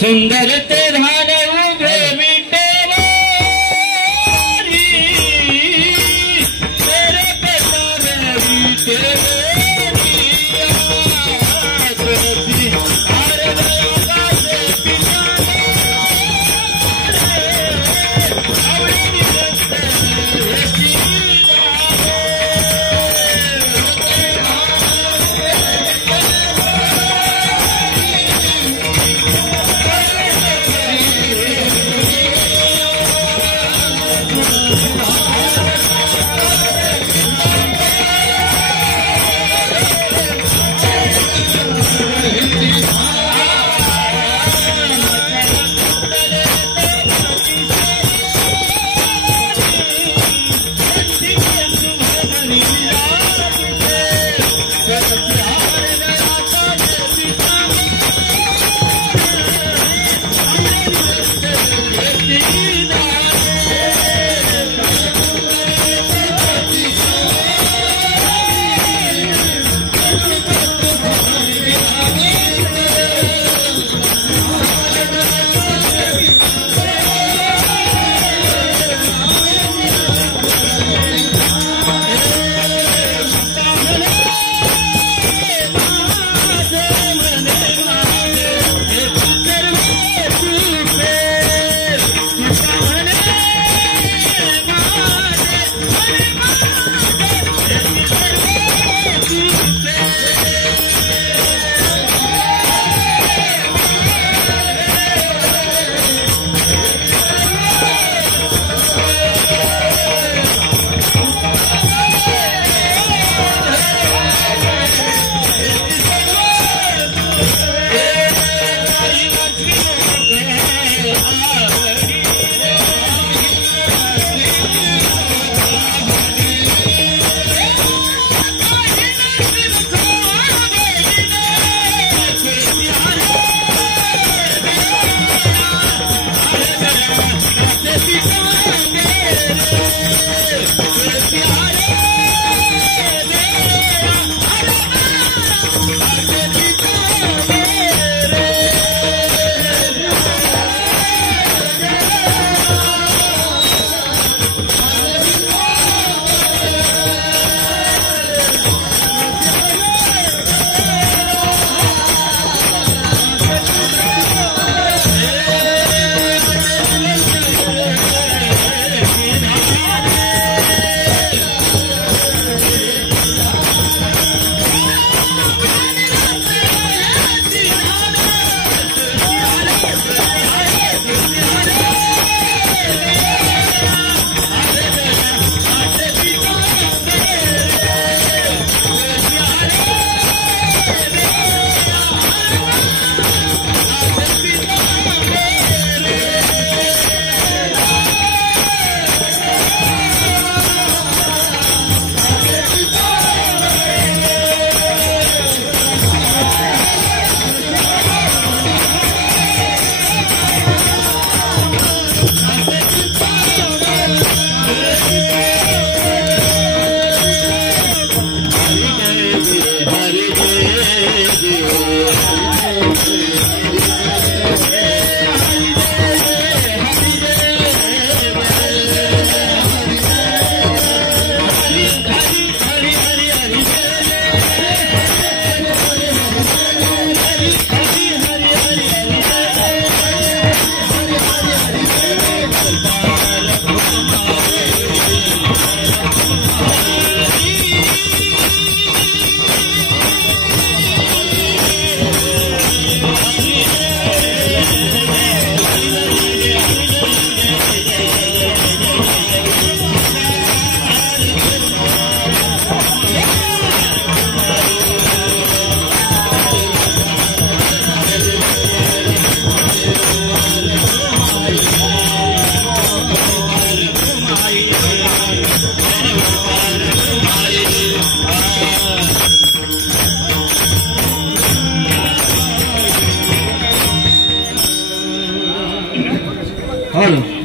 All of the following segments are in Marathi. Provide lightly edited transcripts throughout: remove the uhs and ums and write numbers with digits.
सुंदर तेधान उभे बीटे वारी तेरे पैसा में बीटे बोलो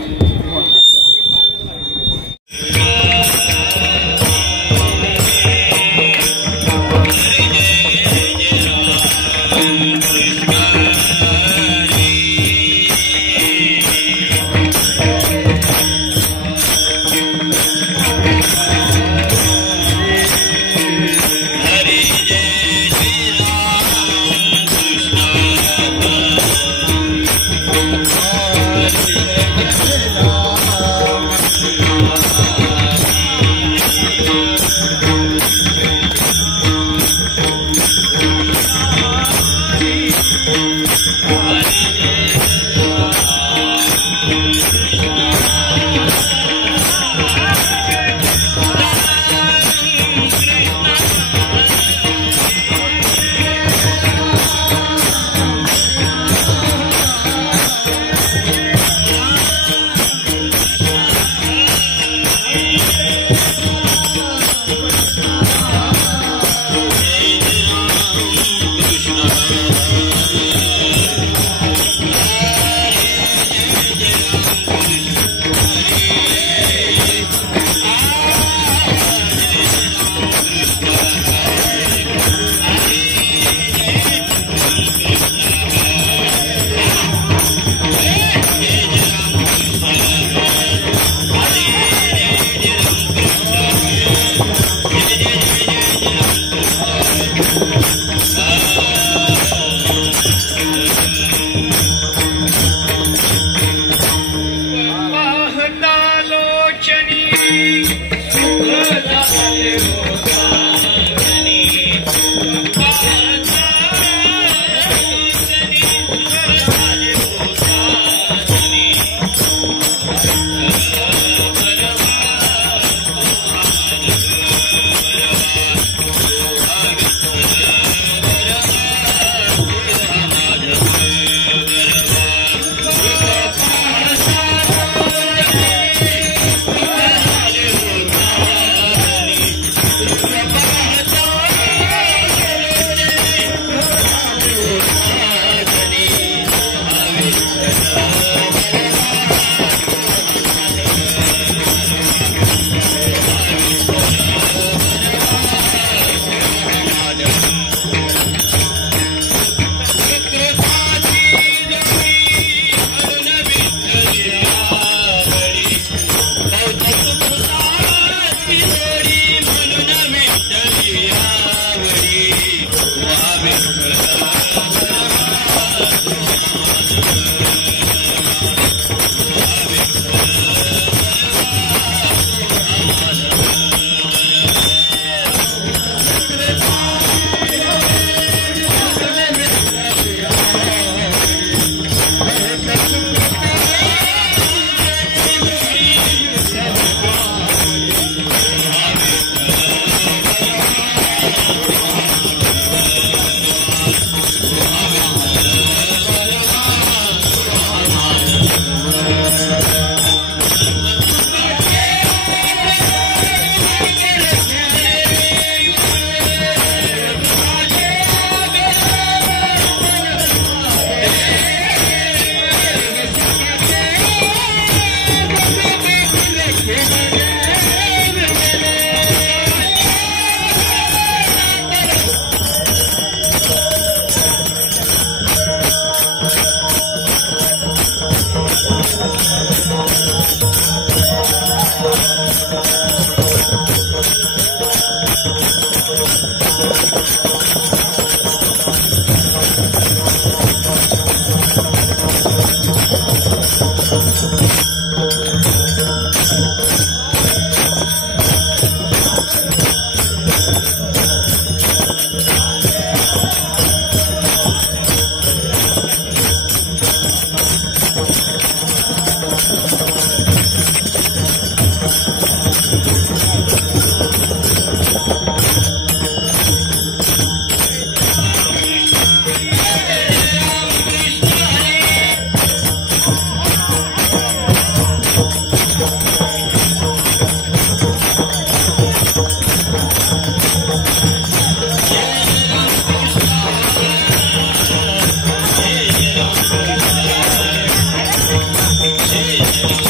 हेलो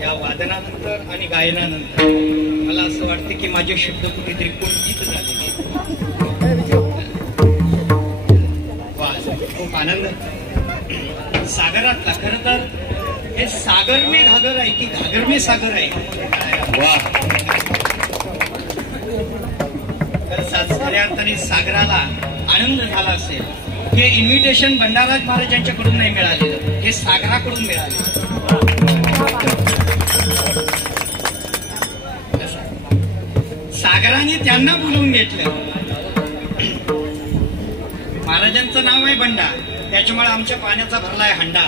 या वादनानंतर आणि गायनानंतर मला असं वाटतं की माझे शब्द कुठेतरी कुंठित झाले. खूप आनंद. सागरातला खर तर हे सागर में घागर आहे की घागर में सागर आहे. तर खऱ्या अर्थाने सागराला आनंद झाला असेल. हे इन्व्हिटेशन भंडाराज महाराजांच्याकडून नाही मिळालेलं, हे सागराकडून मिळाले. सागराने त्यांना बोलवून घेतलं. महाराजांचं नाव आहे बंडा, त्याच्यामुळे आमच्या पाण्याचा भरलाय हंडा.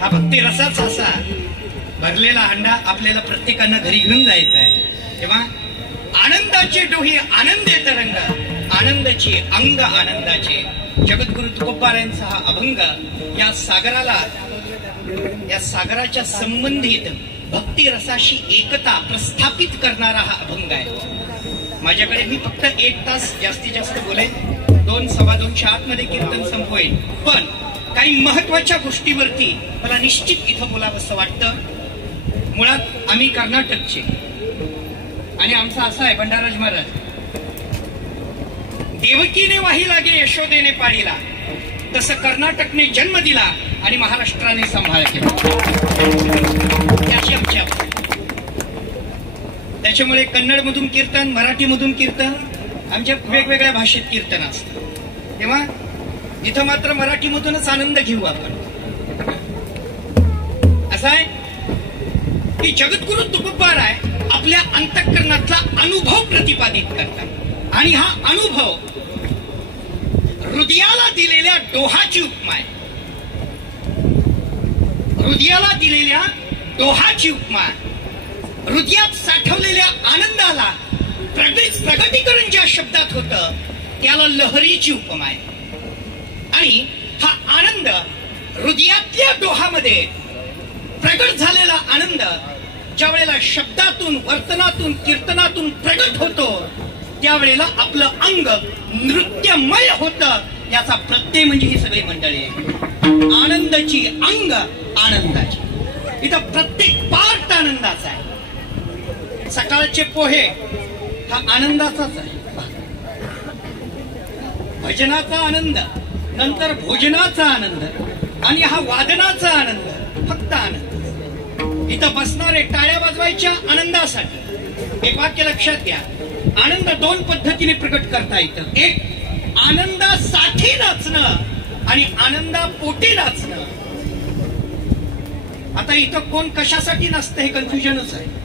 हा भक्ती रसाच असा भरलेला हंडा आपल्याला प्रत्येकानं घरी घेऊन जायचा आहे. तेव्हा आनंदाचे डोही आनंदे तरंग, आनंदाची अंग आनंदाचे. जगद्गुरु तुकोबारायांचा हा अभंग या सागराला, या सागराच्या संबंधित भक्ती रसाशी एकता प्रस्थापित करणारा हा अभंग आहे. माझ्याकडे मी फक्त 1 तास जास्तीत जास्त बोलेन, 2 सव्वा 2च्या आतमध्ये कीर्तन संपवेन. पण काही महत्वाच्या गोष्टीवरती मला निश्चित इथं बोलावंसं वाटतं. मुळात आम्ही कर्नाटकचे आणि आमचा असा आहे भंडाराज महाराज, देवकीने वाही लागे यशोदेने पाळीला, तसं कर्नाटकने जन्म दिला आणि महाराष्ट्राने सांभाळ केला. त्याची आमच्या त्याच्यामुळे कन्नड मधून कीर्तन, मराठी मधून कीर्तन, आमच्या वेगवेगळ्या भाषेत कीर्तन असतं. तेव्हा इथं मात्र मराठी मधूनच आनंद घेऊ आपण. असं आहे की जगद्गुरु तुकोबाराय आपल्या अंतःकरणातला अनुभव प्रतिपादित करतात आणि हा अनुभव हृदयाला दिलेल्या डोहाची उपमा आहे. हृदयाला दिलेल्या डोहाची उपमा आहे. हृदयात साठवलेल्या आनंदाला प्रगटीकरण ज्या शब्दात होतं त्याला लहरीची उपमा आहे. आणि हा आनंद हृदयातल्या डोहामध्ये प्रगट झालेला आनंद ज्या वेळेला शब्दातून, वर्तनातून, कीर्तनातून प्रगट होतो त्यावेळेला आपलं अंग नृत्यमय होतं. याचा प्रत्यय म्हणजे ही सगळी मंडळी आहे. आनंदाची अंग आनंदाची. इथं प्रत्येक पार्ट आनंदाचा आहे. सकाळचे पोहे हा आनंदाचाच आहे. भजनाचा आनंद, नंतर भोजनाचा आनंद आणि हा वादनाचा आनंद, फक्त आनंद. इथं बसणारे टाळ्या वाजवायच्या आनंदासाठी. एक वाक्य लक्षात घ्या, आनंद 2 पद्धतीने प्रकट करता येतं. एक आनंदासाठी नाचणं आणि आनंदापोटी नाचणं. आता इथं कोण कशासाठी नाचतं हे कन्फ्युजनच आहे.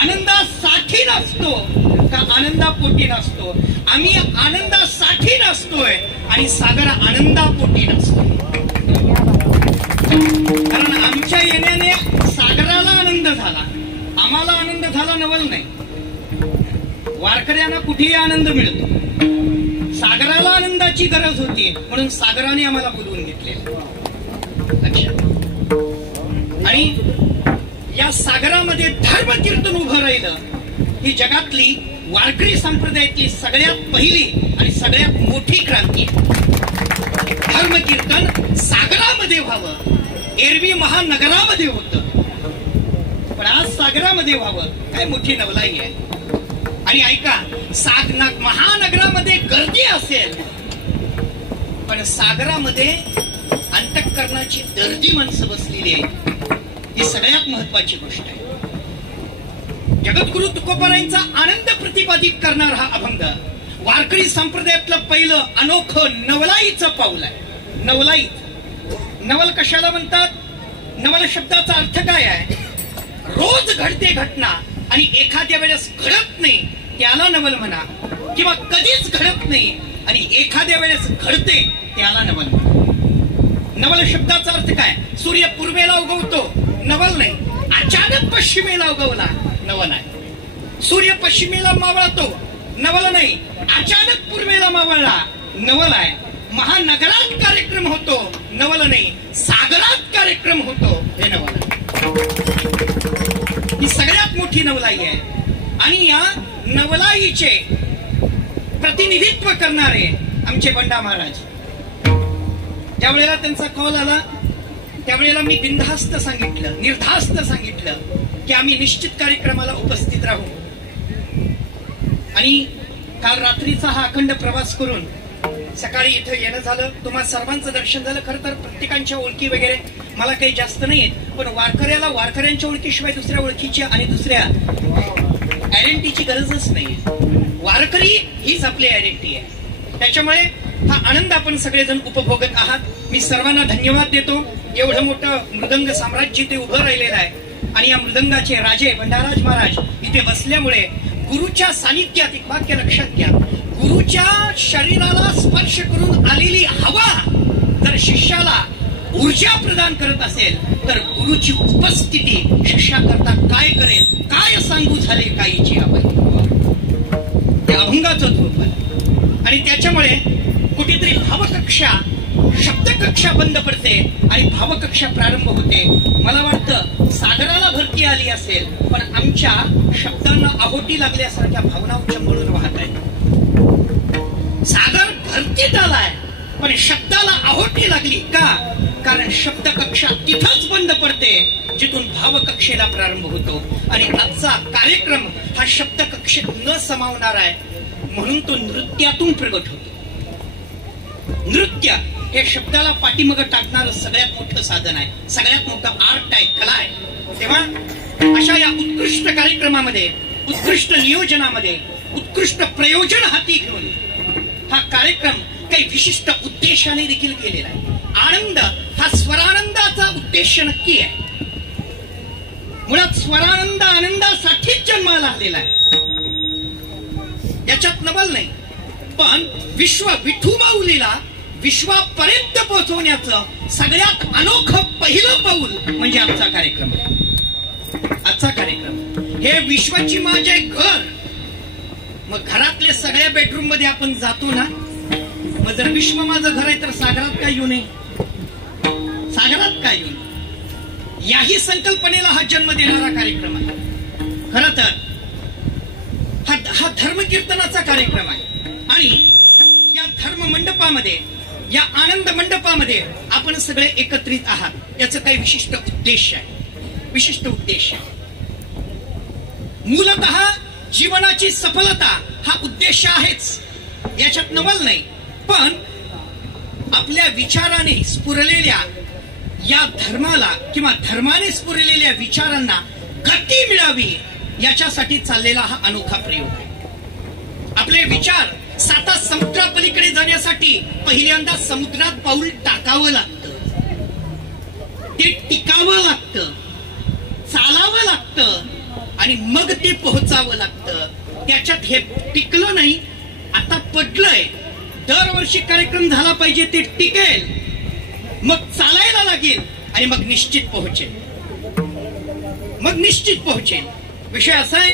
आनंदासाठी नाचतो का आनंदापोटी नाचतो? आम्ही आनंदासाठी नाचतोय आणि सागर आनंदापोटी नाचतो. कारण आमच्या येण्याने सागराला आनंद झाला, आम्हाला आनंद झाला नवल नाही. वारकऱ्यांना कुठेही आनंद मिळतो, सागराला आनंदाची गरज होती म्हणून सागराने आम्हाला बोलवून घेतले. लक्षात. आणि या सागरामध्ये धर्म कीर्तन उभं राहिलं. ही जगातली वारकरी संप्रदायातली सगळ्यात पहिली आणि सगळ्यात मोठी क्रांती. धर्म कीर्तन सागरामध्ये व्हावं. एरवी महानगरामध्ये होतं, पण आज सागरामध्ये व्हावं, काय मोठी नवलाई आहे. आणि ऐका, महानगरामध्ये गर्दी असेल पण सागरामध्ये अंतःकरणाची दर्दी माणसं बसलेली आहे. ही सगळ्यात महत्वाची गोष्ट आहे. जगद्गुरु तुकोबारायांचा आनंद प्रतिपादित करणारा हा अभंग वारकरी संप्रदायातलं पहिलं अनोखं नवलाईचं पाऊल आहे. नवलाई. नवल कशाला म्हणतात? नवल शब्दाचा अर्थ काय आहे? रोज घडते घटना आणि एखाद्या वेळेस घडत नाही त्याला नवल म्हणा, किंवा कधीच घडत नाही आणि एखाद्या वेळेस घडते त्याला नवल म्हणा. नवल शब्दाचा अर्थ काय? सूर्य पूर्वेला उगवतो, नवल नाही. अचानक पश्चिमेला उगवला, नवल आहे. सूर्य पश्चिमेला मावळतो, नवल नाही. अचानक पूर्वेला मावळला, नवल आहे. महानगरात कार्यक्रम होतो, नवल नाही. सागरात कार्यक्रम होतो, हे नवल आहे. ही सगळ्यात मोठी नवलाई आहे. आणि या नवलाईचे प्रतिनिधित्व करणारे आमचे बंडा महाराज. ज्या वेळेला त्यांचा कॉल आला त्यावेळेला मी बिनधास्त सांगितलं, निर्धास्त सांगितलं की आम्ही निश्चित कार्यक्रमाला उपस्थित राहू. आणि काल रात्रीचा हा अखंड प्रवास करून सकाळी इथं येणं झालं. तुम्हा सर्वांचं दर्शन झालं. खरं तर प्रत्येकांच्या ओळखी वगैरे मला काही जास्त नाहीये, पण वारकऱ्याला वारकऱ्यांच्या ओळखीशिवाय दुसऱ्या ओळखीची आणि दुसऱ्या आयडेंटिटीची गरजच नाही. वारकरी हीच आपली आयडेंटिटी आहे. त्याच्यामुळे हा आनंद आपण सगळेजण उपभोगत आहात. मी सर्वांना धन्यवाद देतो. एवढं मोठं मृदंग साम्राज्य इथे उभं राहिलेलं आहे आणि या मृदंगाचे राजे भंडाराज महाराज इथे बसल्यामुळे गुरुच्या सानिध्यात एक वाक्य लक्षात घ्या, गुरुच्या शरीराला स्पर्श करून आलेली हवा जर शिष्याला ऊर्जा प्रदान करत असेल तर गुरुची उपस्थिती शिष्याकरता काय करेल, काय सांगू झाले काहीची आपण ते अभंगाचं रूप आहे. आणि त्याच्यामुळे कुठेतरी भावकक्षा शब्दकक्षा बंद पडते आणि भावकक्षा प्रारंभ होते. मला वाटतं सागराला भरती आली असेल, पण आमच्या शब्दांना आहोटी लागल्यासारख्या भावना उचंबळून वाहत आहेत. सागर भरतीत आलाय पण शब्दाला आहोटी लागली का? कारण शब्दकक्षा तिथंच बंद पडते जिथून भावकक्षेला प्रारंभ होतो. आणि आजचा कार्यक्रम हा शब्दकक्षेत न समावणार आहे, म्हणून तो नृत्यातून प्रगट होतो. नृत्य हे शब्दाला पाठीमागं टाकणारं सगळ्यात मोठं साधन आहे, सगळ्यात मोठं आर्ट आहे, कला आहे. तेव्हा अशा या उत्कृष्ट कार्यक्रमामध्ये, उत्कृष्ट नियोजनामध्ये, उत्कृष्ट प्रयोजन हाती घेऊन हा कार्यक्रम काही विशिष्ट उद्देशाने देखील केलेला आहे. आनंद हा स्वरानंदाचा उद्देश नक्की आहे. मुळात स्वरानंद आनंदासाठीच जन्माला आलेला आहे, याच्यात नवल नाही. पण विश्व विठू माऊलीला विश्वापर्यंत पोहोचवण्याचं सगळ्यात अनोखं पहिलं पाऊल म्हणजे आजचा कार्यक्रम. आजचा कार्यक्रम हे विश्वाची माझे घर. मग घरातले सगळ्या बेडरूम मध्ये आपण जातो ना, मग जर विश्व माझं घर आहे तर सागरात काय येऊ नये, सागरात काय येऊ नये, याही संकल्पनेला हा जन्म देणारा कार्यक्रम आहे. खरं तर हा धर्मकीर्तनाचा कार्यक्रम आहे आणि या धर्म मंडपामध्ये, या आनंद मंडपामध्ये आपण सगळे एकत्रित आहात. याचं काही विशिष्ट उद्देश आहे, विशिष्ट उद्देश आहे. मूलतः जीवनाची सफलता हा उद्देश आहेच, याच्यात नवल नाही. पण आपल्या विचाराने स्फुरलेल्या या धर्माला किंवा धर्माने स्फुरलेल्या विचारांना गती मिळावी याच्यासाठी चाललेला हा अनोखा प्रयोग आहे. आपले विचार 7 समुद्रापलीकडे जाण्यासाठी पहिल्यांदा समुद्रात पाऊल टाकावं लागतं, ते टिकावं लागतं, चालावं लागतं आणि मग ते पोहोचावं लागतं. त्याच्यात हे टिकलं नाही, आता पडलंय. दरवर्षी कार्यक्रम झाला पाहिजे, ते टिकेल, मग चालायला लागेल आणि मग निश्चित पोहोचेल, मग निश्चित पोहोचेल. विषय असा आहे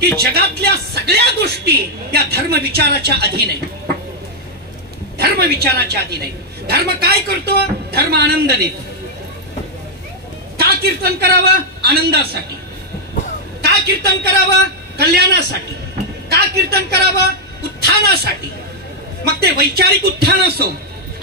की जगातल्या सगळ्या गोष्टी या धर्मविचाराच्या अधीन आहेत, धर्मविचाराच्या अधीन आहेत. धर्म काय करतो? धर्म आनंद देतो. का कीर्तन करावं? आनंदासाठी. का कीर्तन करावं? कल्याणासाठी. का कीर्तन करावं? उत्थानासाठी. मग ते वैचारिक उत्थान असो,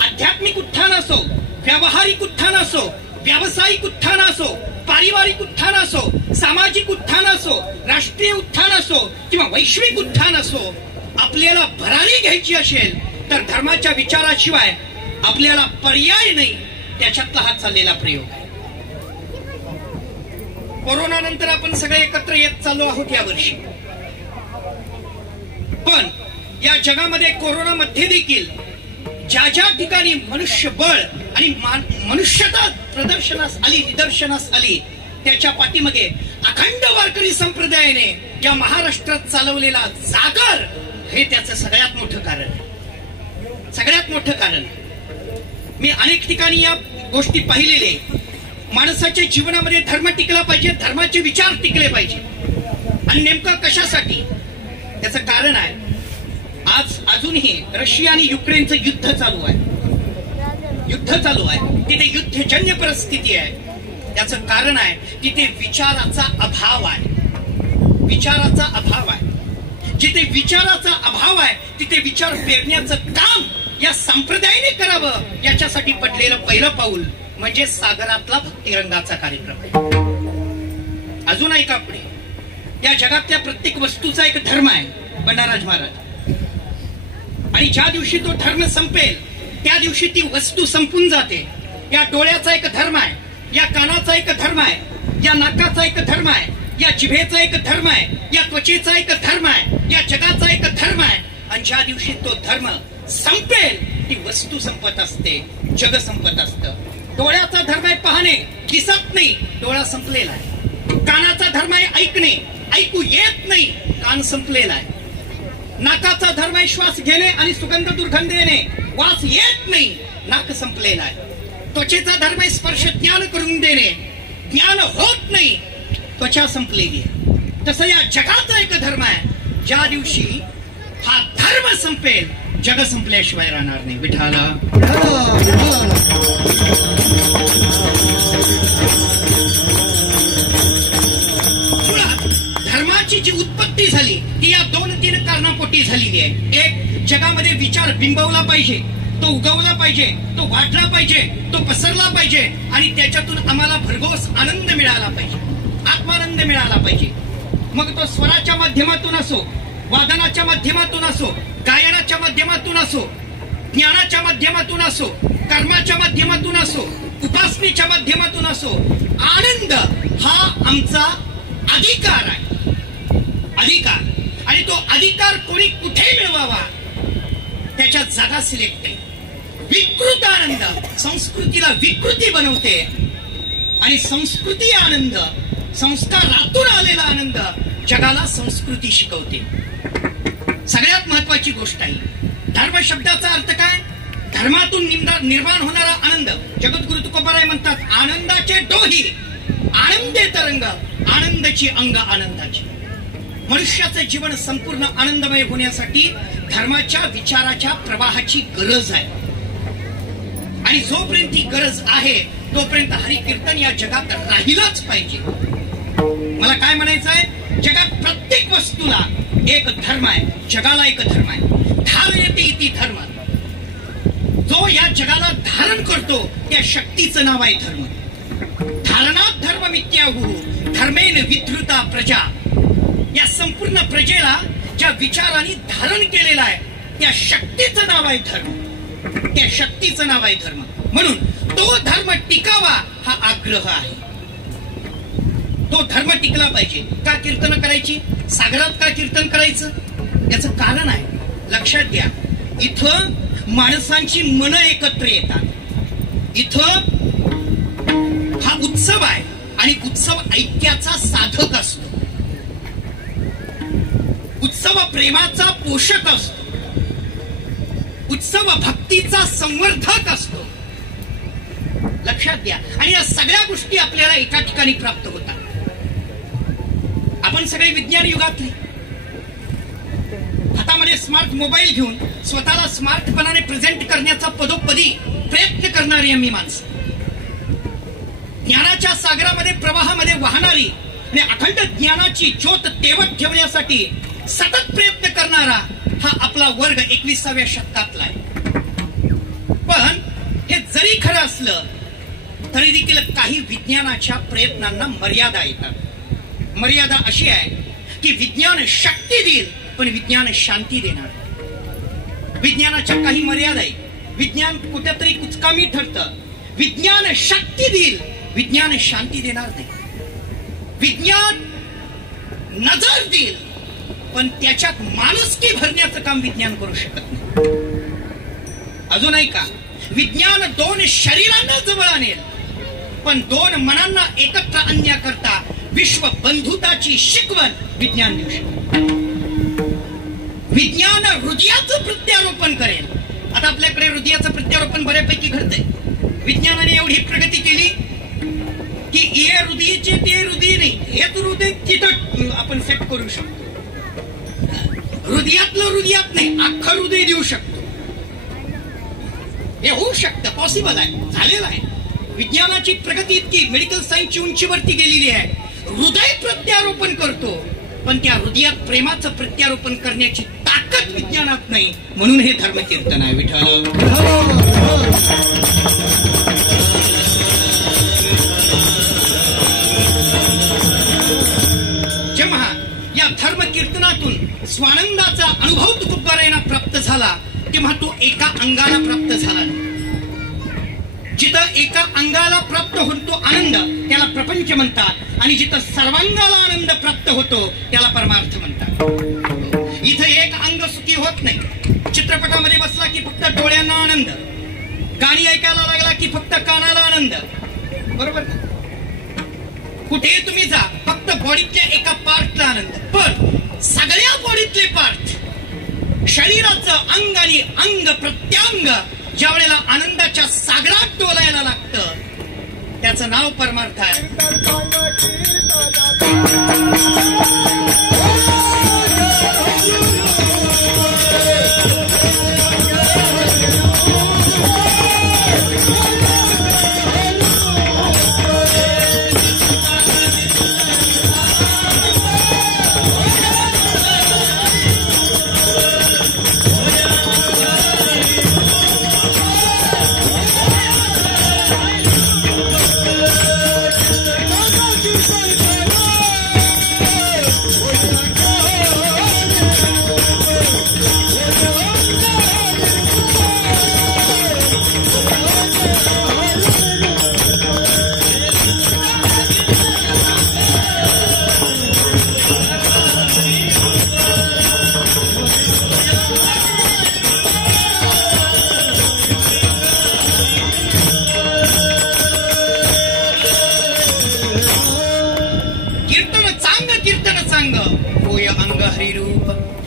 आध्यात्मिक उत्थान असो, व्यावहारिक उत्थान असो, व्यावसायिक उत्थान असो, पारिवारिक उत्थान असो, सामाजिक उत्थान असो, राष्ट्रीय उत्थान असो किंवा वैश्विक उत्थान असो, आपल्याला भरारी घ्यायची असेल तर धर्माच्या विचाराशिवाय आपल्याला पर्याय नाही. त्याच्यातला हा चाललेला प्रयोग आहे. कोरोना नंतर आपण सगळे एकत्र येत चाललो आहोत यावर्षी. पण या जगामध्ये कोरोनामध्ये देखील ज्या ज्या ठिकाणी मनुष्यबळ आणि मनुष्यता प्रदर्शनास आली, निदर्शनास आली, त्याच्या पाठीमागे अखंड वारकरी संप्रदायाने या महाराष्ट्रात चालवलेला जागर हे त्याचं सगळ्यात मोठं कारण आहे, सगळ्यात मोठं कारण. मी अनेक ठिकाणी या गोष्टी पाहिलेले. माणसाच्या जीवनामध्ये धर्म टिकला पाहिजे, धर्माचे विचार टिकले पाहिजे. आणि नेमकं कशासाठी? त्याचं कारण आहे, आज अजूनही रशिया आणि युक्रेनचं युद्ध चालू आहे, युद्ध चालू आहे. तिथे युद्धजन्य परिस्थिती आहे. त्याचं कारण आहे तिथे विचाराचा अभाव आहे, विचाराचा अभाव आहे. जिथे विचाराचा अभाव आहे तिथे विचार पेरण्याचं काम या संप्रदायाने करावं, याच्यासाठी पडलेलं पहिलं पाऊल म्हणजे सागरातला भक्तिरंगाचा कार्यक्रम आहे. अजून ऐका पुढे, या जगातल्या प्रत्येक वस्तूचा एक धर्म आहे. बंडाराज महाराज. आणि ज्या दिवशी तो धर्म संपेल त्या दिवशी ती वस्तू संपून जाते. या डोळ्याचा एक धर्म आहे, या कानाचा एक धर्म आहे, या नाकाचा एक धर्म आहे, या जिभेचा एक धर्म आहे, या त्वचेचा एक धर्म आहे, या जगाचा एक धर्म आहे. आणि ज्या दिवशी तो धर्म संपेल ती वस्तू संपत असते, जग संपत असतं. डोळ्याचा धर्म आहे पाहणे, दिसत नाही, डोळा संपलेला आहे. कानाचा धर्म आहे ऐकणे, ऐकू येत नाही, कान संपलेला आहे. नाकाचा धर्म आहे श्वास घेणे आणि सुगंध दुर्गंध येणे, वास येत नाही, नाक संपलेला आहे. त्वचेचा धर्म आहे स्पर्श ज्ञान करून देणे, ज्ञान होत नाही, त्वचा संपलेली आहे. तसं या जगाचा एक धर्म आहे, ज्या दिवशी हा धर्म संपेल जग संपल्याशिवाय राहणार नाही. विठाला धर्माची जी उत्पत्ती झाली ती या 2-3 कारणापोटी झालेली आहे. एक, जगामध्ये विचार बिंबवला पाहिजे, तो उगवला पाहिजे, तो वाढला पाहिजे, तो पसरला पाहिजे आणि त्याच्यातून आम्हाला भरघोस आनंद मिळाला पाहिजे, आत्मानंद मिळाला पाहिजे. मग तो स्वराच्या माध्यमातून असो, वादनाच्या माध्यमातून असो, गायनाच्या माध्यमातून असो, ज्ञानाच्या माध्यमातून असो, कर्माच्या माध्यमातून असो, उपासनेच्या माध्यमातून असो, आनंद हा आमचा अधिकार आहे. अधिकार. आणि तो अधिकार कोणी कुठे मिळवावा त्याच्या जागा सिलेक्ट आहे. विकृत आनंद संस्कृतीला विकृती बनवते आणि संस्कृती आनंद, संस्कारातून आलेला आनंद जगाला संस्कृती शिकवते. सगळ्यात महत्वाची गोष्ट आहे. धर्म शब्दाचा अर्थ काय? धर्मातून निर्माण होणारा आनंद. जगद्गुरु तुकोबाराय म्हणतात, आनंदाचे डोही आनंदे तरंग, आनंदाची अंग आनंदाची. मनुष्याचं जीवन संपूर्ण आनंदमय होण्यासाठी धर्माच्या विचाराच्या प्रवाहाची गरज आहे. आणि जोपर्यंत ती गरज आहे तोपर्यंत हरिकीर्तन या जगात राहिलाच पाहिजे. मला काय म्हणायचं आहे, जगात प्रत्येक वस्तूला एक धर्म आहे, जगाला एक धर्म आहे. धारयते इति धर्म. जो या जगाला धारण करतो त्या शक्तीचं नाव आहे धर्म. धारणात धर्म मित्याहू धर्मेन विधृता प्रजा. या संपूर्ण प्रजेला ज्या विचाराने धारण केलेला आहे त्या शक्तीचं नाव आहे धर्म. त्या शक्तीचं नाव आहे धर्म. म्हणून तो धर्म टिकावा हा आग्रह आहे. तो धर्म टिकला पाहिजे. का कीर्तन करायची? सागरात का कीर्तन करायचं? याचं कारण आहे. लक्षात घ्या, इथं माणसांची मन एकत्र येतात. इथं हा उत्सव आहे आणि उत्सव ऐक्याचा साधक असतो. उत्सव प्रेमाचा पोषक असतो. उत्सव भक्तीचा संवर्धक असतो. लक्षात घ्या. आणि या सगळ्या गोष्टी आपल्याला एका ठिकाणी प्राप्त होतात. आपण सगळे विज्ञान युगातले, हातामध्ये स्मार्ट मोबाईल घेऊन स्वतःला स्मार्टपणाने प्रेझेंट करण्याचा पदोपदी प्रयत्न करणारी आम्ही माणसं. ज्ञानाच्या सागरामध्ये प्रवाहामध्ये वाहणारी आणि अखंड ज्ञानाची ज्योत तेवत ठेवण्यासाठी सतत प्रयत्न करणारा हा आपला वर्ग 21व्या शतकातला आहे. पण हे जरी खरं असलं तरी देखील काही विज्ञानाच्या प्रयत्नांना मर्यादा येतात. मर्यादा अशी आहे की विज्ञान शक्ती देईल पण विज्ञान शांती देणार. विज्ञानाच्या काही मर्यादा आहेत. विज्ञान कुठेतरी कुचकामी ठरतं. विज्ञान शक्ती देईल, विज्ञान शांती देणार नाही. विज्ञान नजर देईल पण त्याच्यात माणुसकी भरण्याचं काम विज्ञान करू शकत नाही. अजून ऐका, विज्ञान 2 शरीरांना जवळ आणेल पण 2 मनांना एकत्र आणण्याकरता विश्व बंधुताची शिकवण विज्ञान देऊ शकते. विज्ञान हृदयाचं प्रत्यारोपण करेल. आता आपल्याकडे हृदयाचं प्रत्यारोपण बऱ्यापैकी घडतंय. विज्ञानाने एवढी प्रगती केली की हे हृदयाचे ते हृदय नाही, हेच हृदय तिथं आपण सेट करू शकतो. हृदयातलं हृदयात नाही, अख्खं हृदय देऊ शकतो. हे होऊ शकतं, पॉसिबल आहे, झालेलं आहे. विज्ञानाची प्रगती इतकी, मेडिकल सायन्सची उंचीवरती गेलेली आहे. हृदय प्रत्यारोपण करतो पण त्या हृदयात प्रेमाचं प्रत्यारोपण करण्याची ताकद विज्ञानात नाही. म्हणून हे धर्मकीर्तन आहे. विठ्ठल जेव्हा या धर्म कीर्तनातून स्वानंदाचा अनुभव तुकोबारायांना प्राप्त झाला तेव्हा तो एका अंगाला प्राप्त झाला नाही. जिथं एका अंगाला प्राप्त होतो आनंद त्याला प्रपंच म्हणतात आणि जिथं सर्वांगाला आनंद प्राप्त होतो त्याला परमार्थ म्हणतात. इथं एक अंग सुखी होत नाही. चित्रपटामध्ये बसला की फक्त डोळ्यांना आनंद, गाणी ऐकायला लागला की फक्त कानाला आनंद, बरोबर. कुठेही तुम्ही जा फक्त बॉडीतल्या एका पार्टला आनंद, पण सगळ्या बॉडीतले पार्ट, शरीराचं अंग आणि अंग प्रत्यांग ज्या वेळेला आनंदाच्या सागरात डोलायला लागतं त्याचं नाव परमार्थ आहे.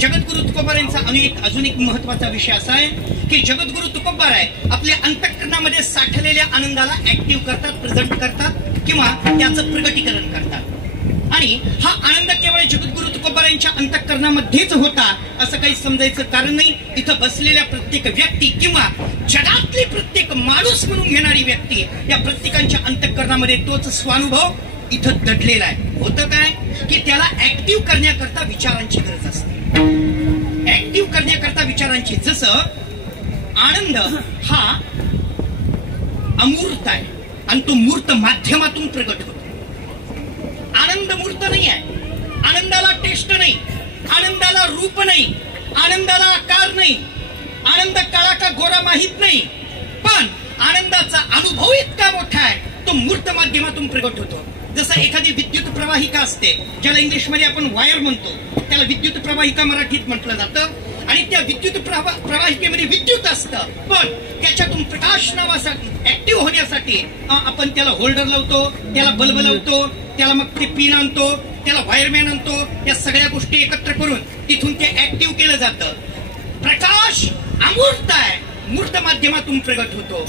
जगद्गुरु तुकोबारायांचा अजून एक महत्वाचा विषय असा आहे की जगद्गुरु तुकोबाराय आपल्या अंतःकरणामध्ये साठलेल्या आनंदाला ऍक्टिव्ह करतात, प्रेझेंट करतात किंवा त्याचं प्रगटीकरण करतात. आणि हा आनंद केवळ जगद्गुरु तुकोबारायांच्या अंतःकरणामध्येच होता असं काही समजायचं कारण नाही. इथं बसलेल्या प्रत्येक व्यक्ती किंवा जगातली प्रत्येक माणूस म्हणून घेणारी व्यक्ती या प्रत्येकांच्या अंतःकरणामध्ये तोच स्वानुभव इथं दडलेला आहे. होतं काय की त्याला ऍक्टिव्ह करण्याकरता विचारांची गरज असते. ऍक्टिव्ह करण्याकरता विचारांची, जसं आनंद हा अमूर्त आहे आणि तो मूर्त माध्यमातून प्रगट होतो. आनंद मूर्त नाही आहे. आनंदाला टेस्ट नाही, आनंदाला रूप नाही, आनंदाला आकार नाही, आनंद काळा का गोरा माहित नाही, पण आनंदाचा अनुभव इतका मोठा आहे तो मूर्त माध्यमातून प्रगट होतो. जसं एखादी विद्युत प्रवाहिका असते ज्याला इंग्लिशमध्ये आपण वायर म्हणतो, त्याला विद्युत प्रवाहिका मराठीत म्हटलं जातं. आणि त्या विद्युत प्रवाहिकेमध्ये विद्युत असतं, पण त्याच्यातून प्रकाश नावासाठी ऍक्टिव्ह होण्यासाठी आपण त्याला होल्डर लावतो, त्याला बल्ब लावतो, त्याला मग ते पिन आणतो, त्याला वायरमॅन आणतो. या सगळ्या गोष्टी एकत्र करून तिथून ते ऍक्टिव्ह केलं जातं. प्रकाश अमूर्त आहे, मूर्त माध्यमातून प्रगट होतो.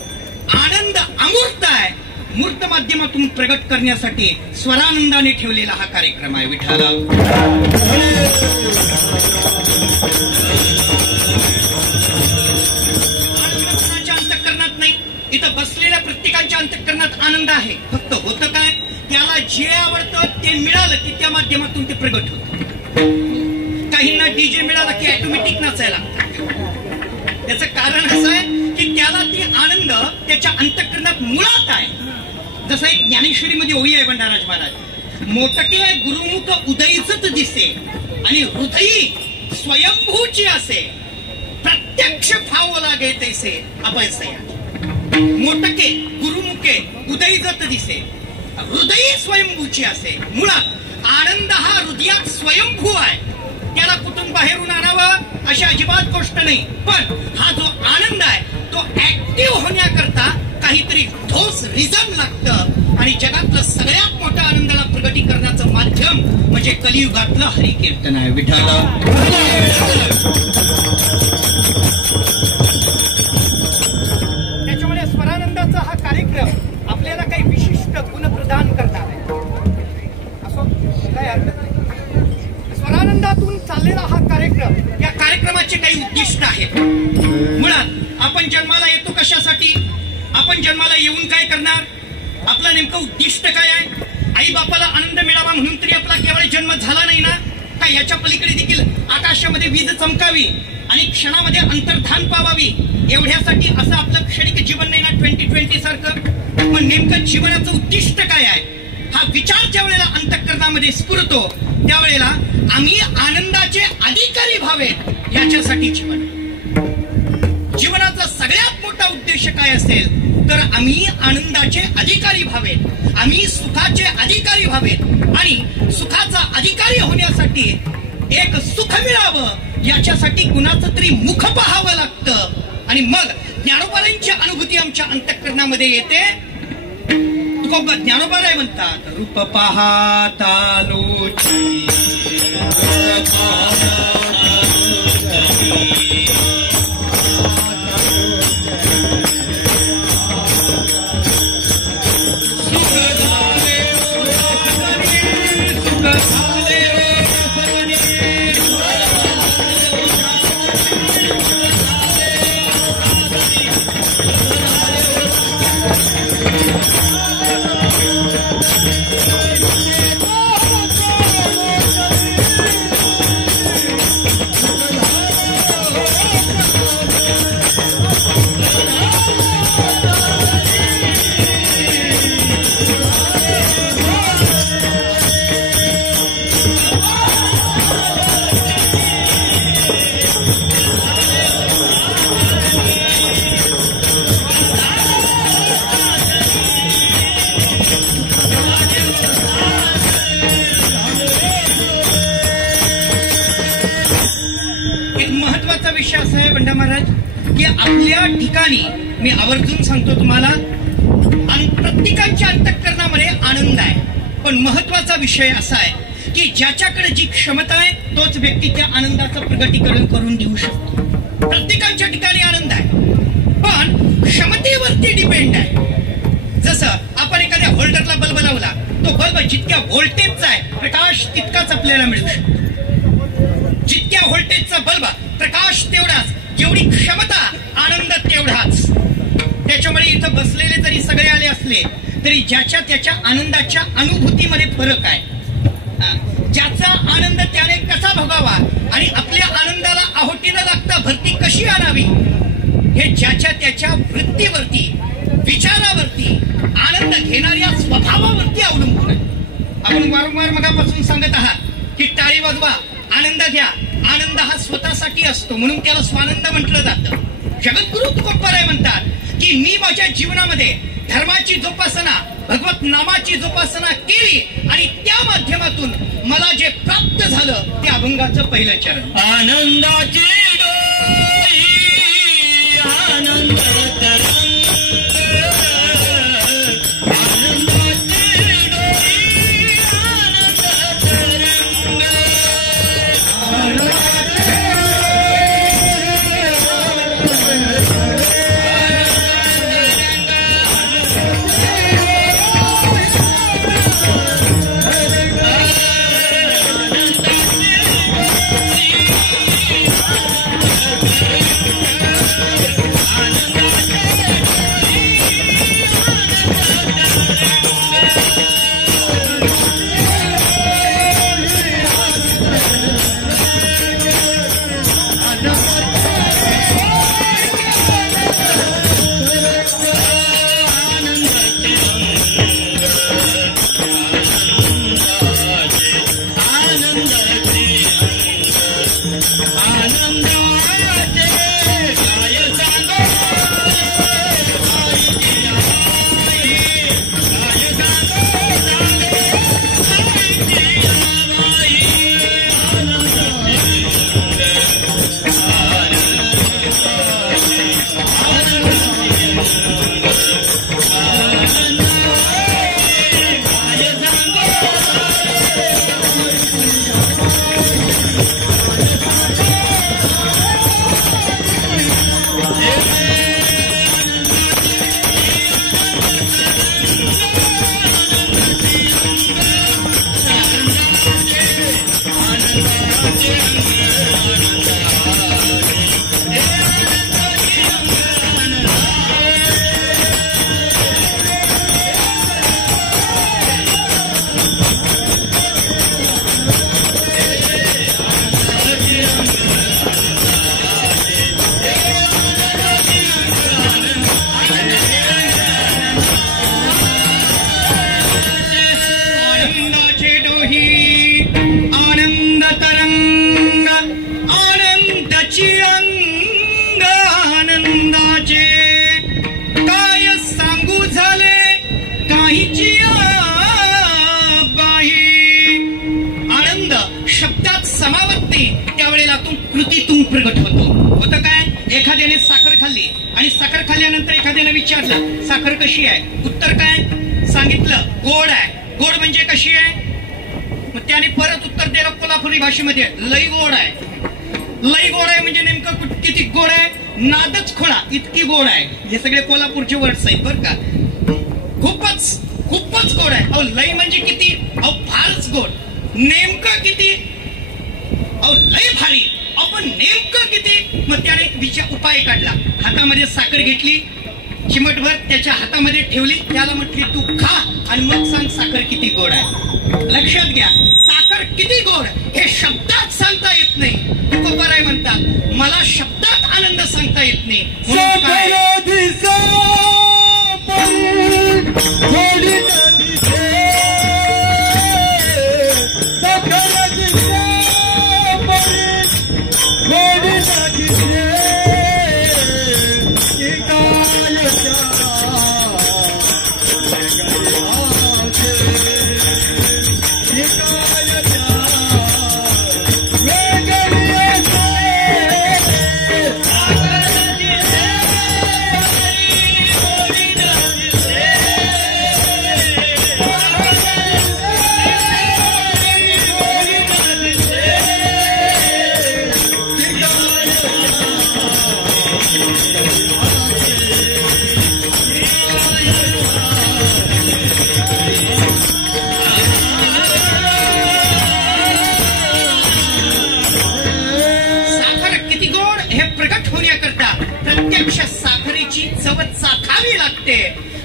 आनंद अमूर्त आहे, मूर्त माध्यमातून प्रगट करण्यासाठी स्वरानंदाने ठेवलेला हा कार्यक्रम आहे. विठ्ठल आनंदाच्या अंतःकरणात नाही, इथं बसलेल्या प्रत्येकाच्या अंतःकरणात आनंद आहे. फक्त होतं काय, त्याला जे आवडतं ते मिळालं की त्या माध्यमातून ते प्रगट होतं. काहींना डीजे मिळाला की ऑटोमॅटिक नाचायला लागतं. त्याचं कारण असं आहे की त्याला ते आनंद त्याच्या अंतःकरणात मुळात आहे. जसं एक ज्ञानेश्वरीमध्ये ओळी आहे भंडाराज महाराज, मोटके गुरुमुख उदयीच दिसे आणि हृदयी स्वयंभूची असे, प्रत्यक्ष फाव लागे तैसे अपयसया. मोटके गुरुमुखे उदयीच दिसे, हृदयी स्वयंभूची असे. मुळात आनंद हा हृदयात स्वयंभू आहे, त्याला कुठून बाहेरून आणावं अशी अजिबात गोष्ट नाही. पण हा जो आनंद आहे तो ऍक्टिव्ह होण्याकरता काहीतरी ठोस रिझन लागतं आणि जगातलं सगळ्यात मोठं आनंदाला प्रगटीकरणाचं माध्यम म्हणजे कलियुगातलं हरिकीर्तन आहे. विठ्ठल त्याच्यामुळे स्वरानंदाचा हा कार्यक्रम आपल्याला काही विशिष्ट गुण प्रदान करणार आहे. असो काय अर्थ नाही. स्वरानंदातून चाललेला हा कार्यक्रम, या कार्यक्रमाचे काही उद्दिष्ट आहेत. मुळात आपण जन्माला येतो कशासाठी, आपण जन्माला येऊन काय करणार, आपलं नेमकं उद्दिष्ट काय आहे. आई बापाला आनंद मिळावा म्हणून तरी आपला केवळ जन्म झाला नाही ना, का याच्या पलीकडे देखील आकाशामध्ये वीज चमकावी आणि क्षणामध्ये अंतर्धान पावावी एवढ्यासाठी असं आपलं क्षणिक जीवन नाही ना 2020 सारखं. पण नेमकं जीवनाचं उद्दिष्ट काय आहे हा विचार ज्या वेळेला अंतःकरणामध्ये स्फुरतो त्यावेळेला आम्ही आनंदाचे अधिकारी व्हावेत याच्यासाठी जीवन. जीवनाचा सगळ्यात मोठा उद्देश काय असेल तर आम्ही आनंदाचे अधिकारी व्हावेत, आम्ही सुखाचे अधिकारी व्हावेत आणि सुखाचा अधिकारी होण्यासाठी एक सुख मिळावं याच्यासाठी कुणाचं तरी मुख पाहावं लागतं आणि मग ज्ञानोबारांची अनुभूती आमच्या अंतःकरणामध्ये येते. तुकोबा ज्ञानोबाराय म्हणतात, रूप पाहता लोची की आपल्या ठिकाणी मी आवर्जून सांगतो तुम्हाला, प्रत्येकाच्या अंतःकरणामध्ये आनंद आहे, पण महत्वाचा विषय असा आहे की ज्याच्याकडे जी क्षमता आहे तोच व्यक्ती त्या आनंदाचं प्रगटीकरण करून देऊ शकतो. प्रत्येकाच्या ठिकाणी आनंद आहे पण क्षमतेवरती डिपेंड आहे. जसं आपण एखाद्या होल्डरला बल्ब लावला, तो बल्ब जितक्या व्होल्टेजचा आहे प्रकाश तितकाच आपल्याला मिळू शकतो. जितक्या व्होल्टेजचा बल्ब प्रकाश तेवढाच, जेवढी क्षमता आनंद तेवढाच. त्याच्यामुळे इथं बसलेले जरी सगळे आले असले तरी ज्याच्या त्याच्या आनंदाच्या अनुभूतीमध्ये फरक आहे. ज्याचा आनंद त्याने कसा भोगावा आणि आपल्या आनंदाला आहोटी न लागता भरती कशी आणावी हे ज्याच्या त्याच्या वृत्तीवरती, विचारावरती, आनंद घेणाऱ्या स्वभावावरती अवलंबून आहे. आपण वारंवार मगापासून सांगत आहात की टाळी वाजवा, आनंद घ्या. आनंद हा स्वतःसाठी असतो म्हणून त्याला स्वानंद म्हटलं जातं. जगद्गुरु तुकोबाराय म्हणतात की मी माझ्या जीवनामध्ये धर्माची जोपासना, भगवत नामाची जोपासना केली आणि त्या माध्यमातून मला जे प्राप्त झालं ते अभंगाचं पहिलं चरण. आनंदाची डोई आनंद तरंग, आनंदाची डोई आनंद तरंग, कृतीतून प्रगट होतं काय? एखाद्याने साखर खाल्ली आणि साखर खाल्ल्यानंतर एखाद्याने विचारलं साखर कशी आहे? उत्तर काय सांगितलं? गोड आहे. गोड म्हणजे कशी आहे? मग त्याने परत उत्तर दिलं कोल्हापुरी भाषेमध्ये, लई गोड आहे. लई गोड आहे म्हणजे नेमकं किती गोड आहे? नादच खोळा इतकी गोड आहे. हे सगळे कोल्हापूरचे वर्ड्स आहेत बरं का. खूपच खूपच गोड आहे. अहो लई म्हणजे किती? अहो फारच गोड. नेमकं किती? अहो लई भारी. आपण नेमकं किती? मग त्याने उपाय काढला. हातामध्ये साखर घेतली, चिमटभर त्याच्या हातामध्ये ठेवली, त्याला म्हटली तू खा आणि मग सांग साखर किती गोड आहे. लक्षात घ्या, साखर किती गोड हे शब्दात सांगता येत नाही. तुकोबाराय म्हणतात मला शब्दात आनंद सांगता येत नाही. म्हणून काय?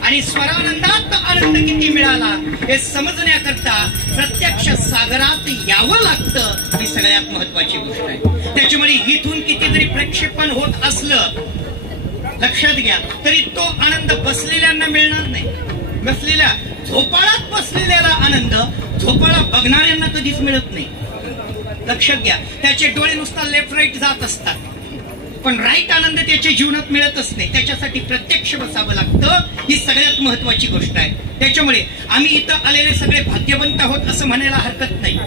आणि स्वरानंदात आनंद किती मिळाला हे समजण्याकरता प्रत्यक्ष सागरात यावं लागतं. ही सगळ्यात महत्वाची गोष्ट आहे. त्याच्यामुळे इथून किती जरी प्रक्षेपण होत असलं लक्षात घ्या तरी तो आनंद बसलेल्यांना मिळणार नाही. बसलेल्या झोपाळ्यात बसलेल्याला आनंद झोपाळा बघणाऱ्यांना कधीच मिळत नाही. लक्षात घ्या, त्याचे डोळे नुसता लेफ्ट राईट जात असतात पण राईट आनंद त्याच्या जीवनात मिळतच नाही. त्याच्यासाठी प्रत्यक्ष बसावं लागतं. ही सगळ्यात महत्वाची गोष्ट आहे. त्याच्यामुळे आम्ही इथं आलेले सगळे भाग्यवंत आहोत असं म्हणायला हरकत नाही.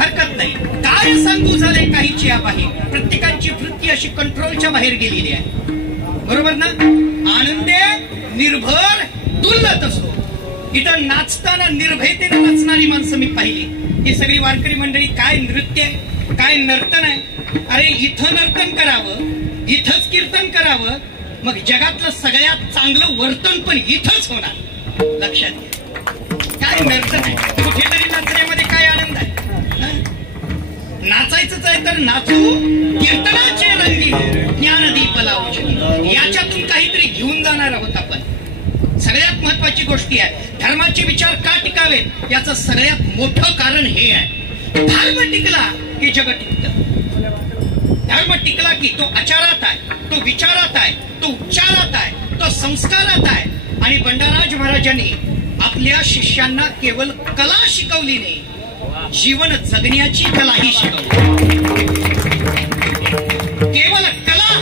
हरकत नाही. काय सांगू झाले काहीची आबाही. प्रत्येकाची वृत्ती अशी कंट्रोलच्या बाहेर गेलेली आहे. बरोबर ना? आनंदे निर्भर डुलत असतो. इथं नाचताना निर्भयतेने नाचणारी माणसं मी पाहिली. ही सगळी वारकरी मंडळी काय नृत्य आहे, काय नर्तन आहे. अरे इथं नर्तन करावं, इथंच कीर्तन करावं, मग जगातलं सगळ्यात चांगलं वर्तन पण इथंच होणार. लक्षात घ्या, काय नर्तन आहे. कुठेतरी नाचण्यामध्ये काय आनंद आहे. नाचायचंच आहे तर नाचू कीर्तनाचे रंगी ज्ञानदीप लावू. याच्यातून काहीतरी घेऊन जाणार आहोत आपण. सगळ्यात महत्वाची गोष्टी आहे. धर्माचे विचार का टिकावेत याचं सगळ्यात मोठं कारण हे आहे. धर्म टिकला की जग टिकतं. धर्म टिकला की तो आचारात आहे, तो विचारात आहे, तो उच्चारात आहे, तो संस्कारात आहे. आणि बंडाराज महाराजांनी आपल्या शिष्यांना केवळ कला शिकवली नाही, जीवन जगण्याची कलाही शिकवली. केवळ कला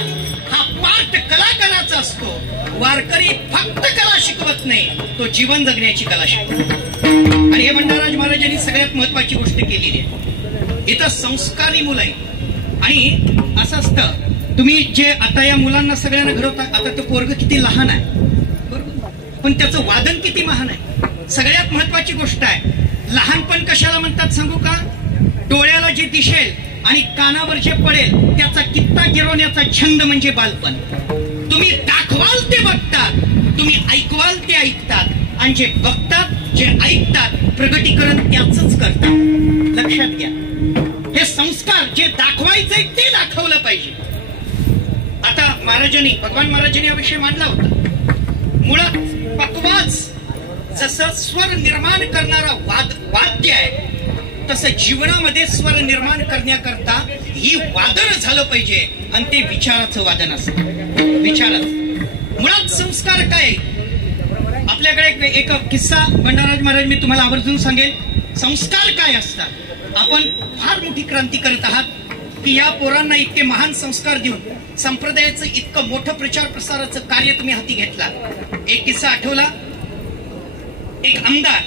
हा पाठ कलाकाराचा असतो. वारकरी फक्त कला शिकवत नाही, तो जीवन जगण्याची कला शिकवतो. आणि हे बंडाराज महाराजांनी सगळ्यात महत्वाची गोष्ट केलेली आहे. इथं संस्कारी मुलं आहे. आणि असं असतं, तुम्ही जे आता या मुलांना सगळ्यांना घडवता, आता तो पोरग किती लहान आहे बरोबर, पण त्याचं वादन किती महान आहे. सगळ्यात महत्वाची गोष्ट आहे. लहानपण कशाला म्हणतात सांगू का? डोळ्याला जे दिसेल आणि कानावर जे पडेल त्याचा कित्ता गिरवण्याचा छंद म्हणजे बालपण. तुम्ही दाखवाल ते बघतात, तुम्ही ऐकवाल ते ऐकतात, आणि जे बघतात जे ऐकतात प्रगटीकरण त्याच करतात. लक्षात घ्या, हे संस्कार जे दाखवायचे ते दाखवलं पाहिजे. आता महाराजांनी, भगवान महाराजांनी हा विषय मांडला होता. मुळात पक्वाच जसं स्वर निर्माण करणारा वाद्य आहे तसं जीवनामध्ये स्वर निर्माण करण्याकरता ही वादन झालं पाहिजे. आणि ते विचाराचं वादन असतं. विचाराचं मुळात संस्कार काय? आपल्याकडे एक किस्सा बंडाराज महाराज मी तुम्हाला आवर्जून सांगेल. संस्कार काय असतात. आपण फार मोठी क्रांती करत आहात की या पोरांना इतके महान संस्कार देऊन संप्रदायाचं इतकं मोठं प्रचार प्रसाराचं कार्य तुम्ही हाती घेतला. एक किस्सा आठवला. एक आमदार,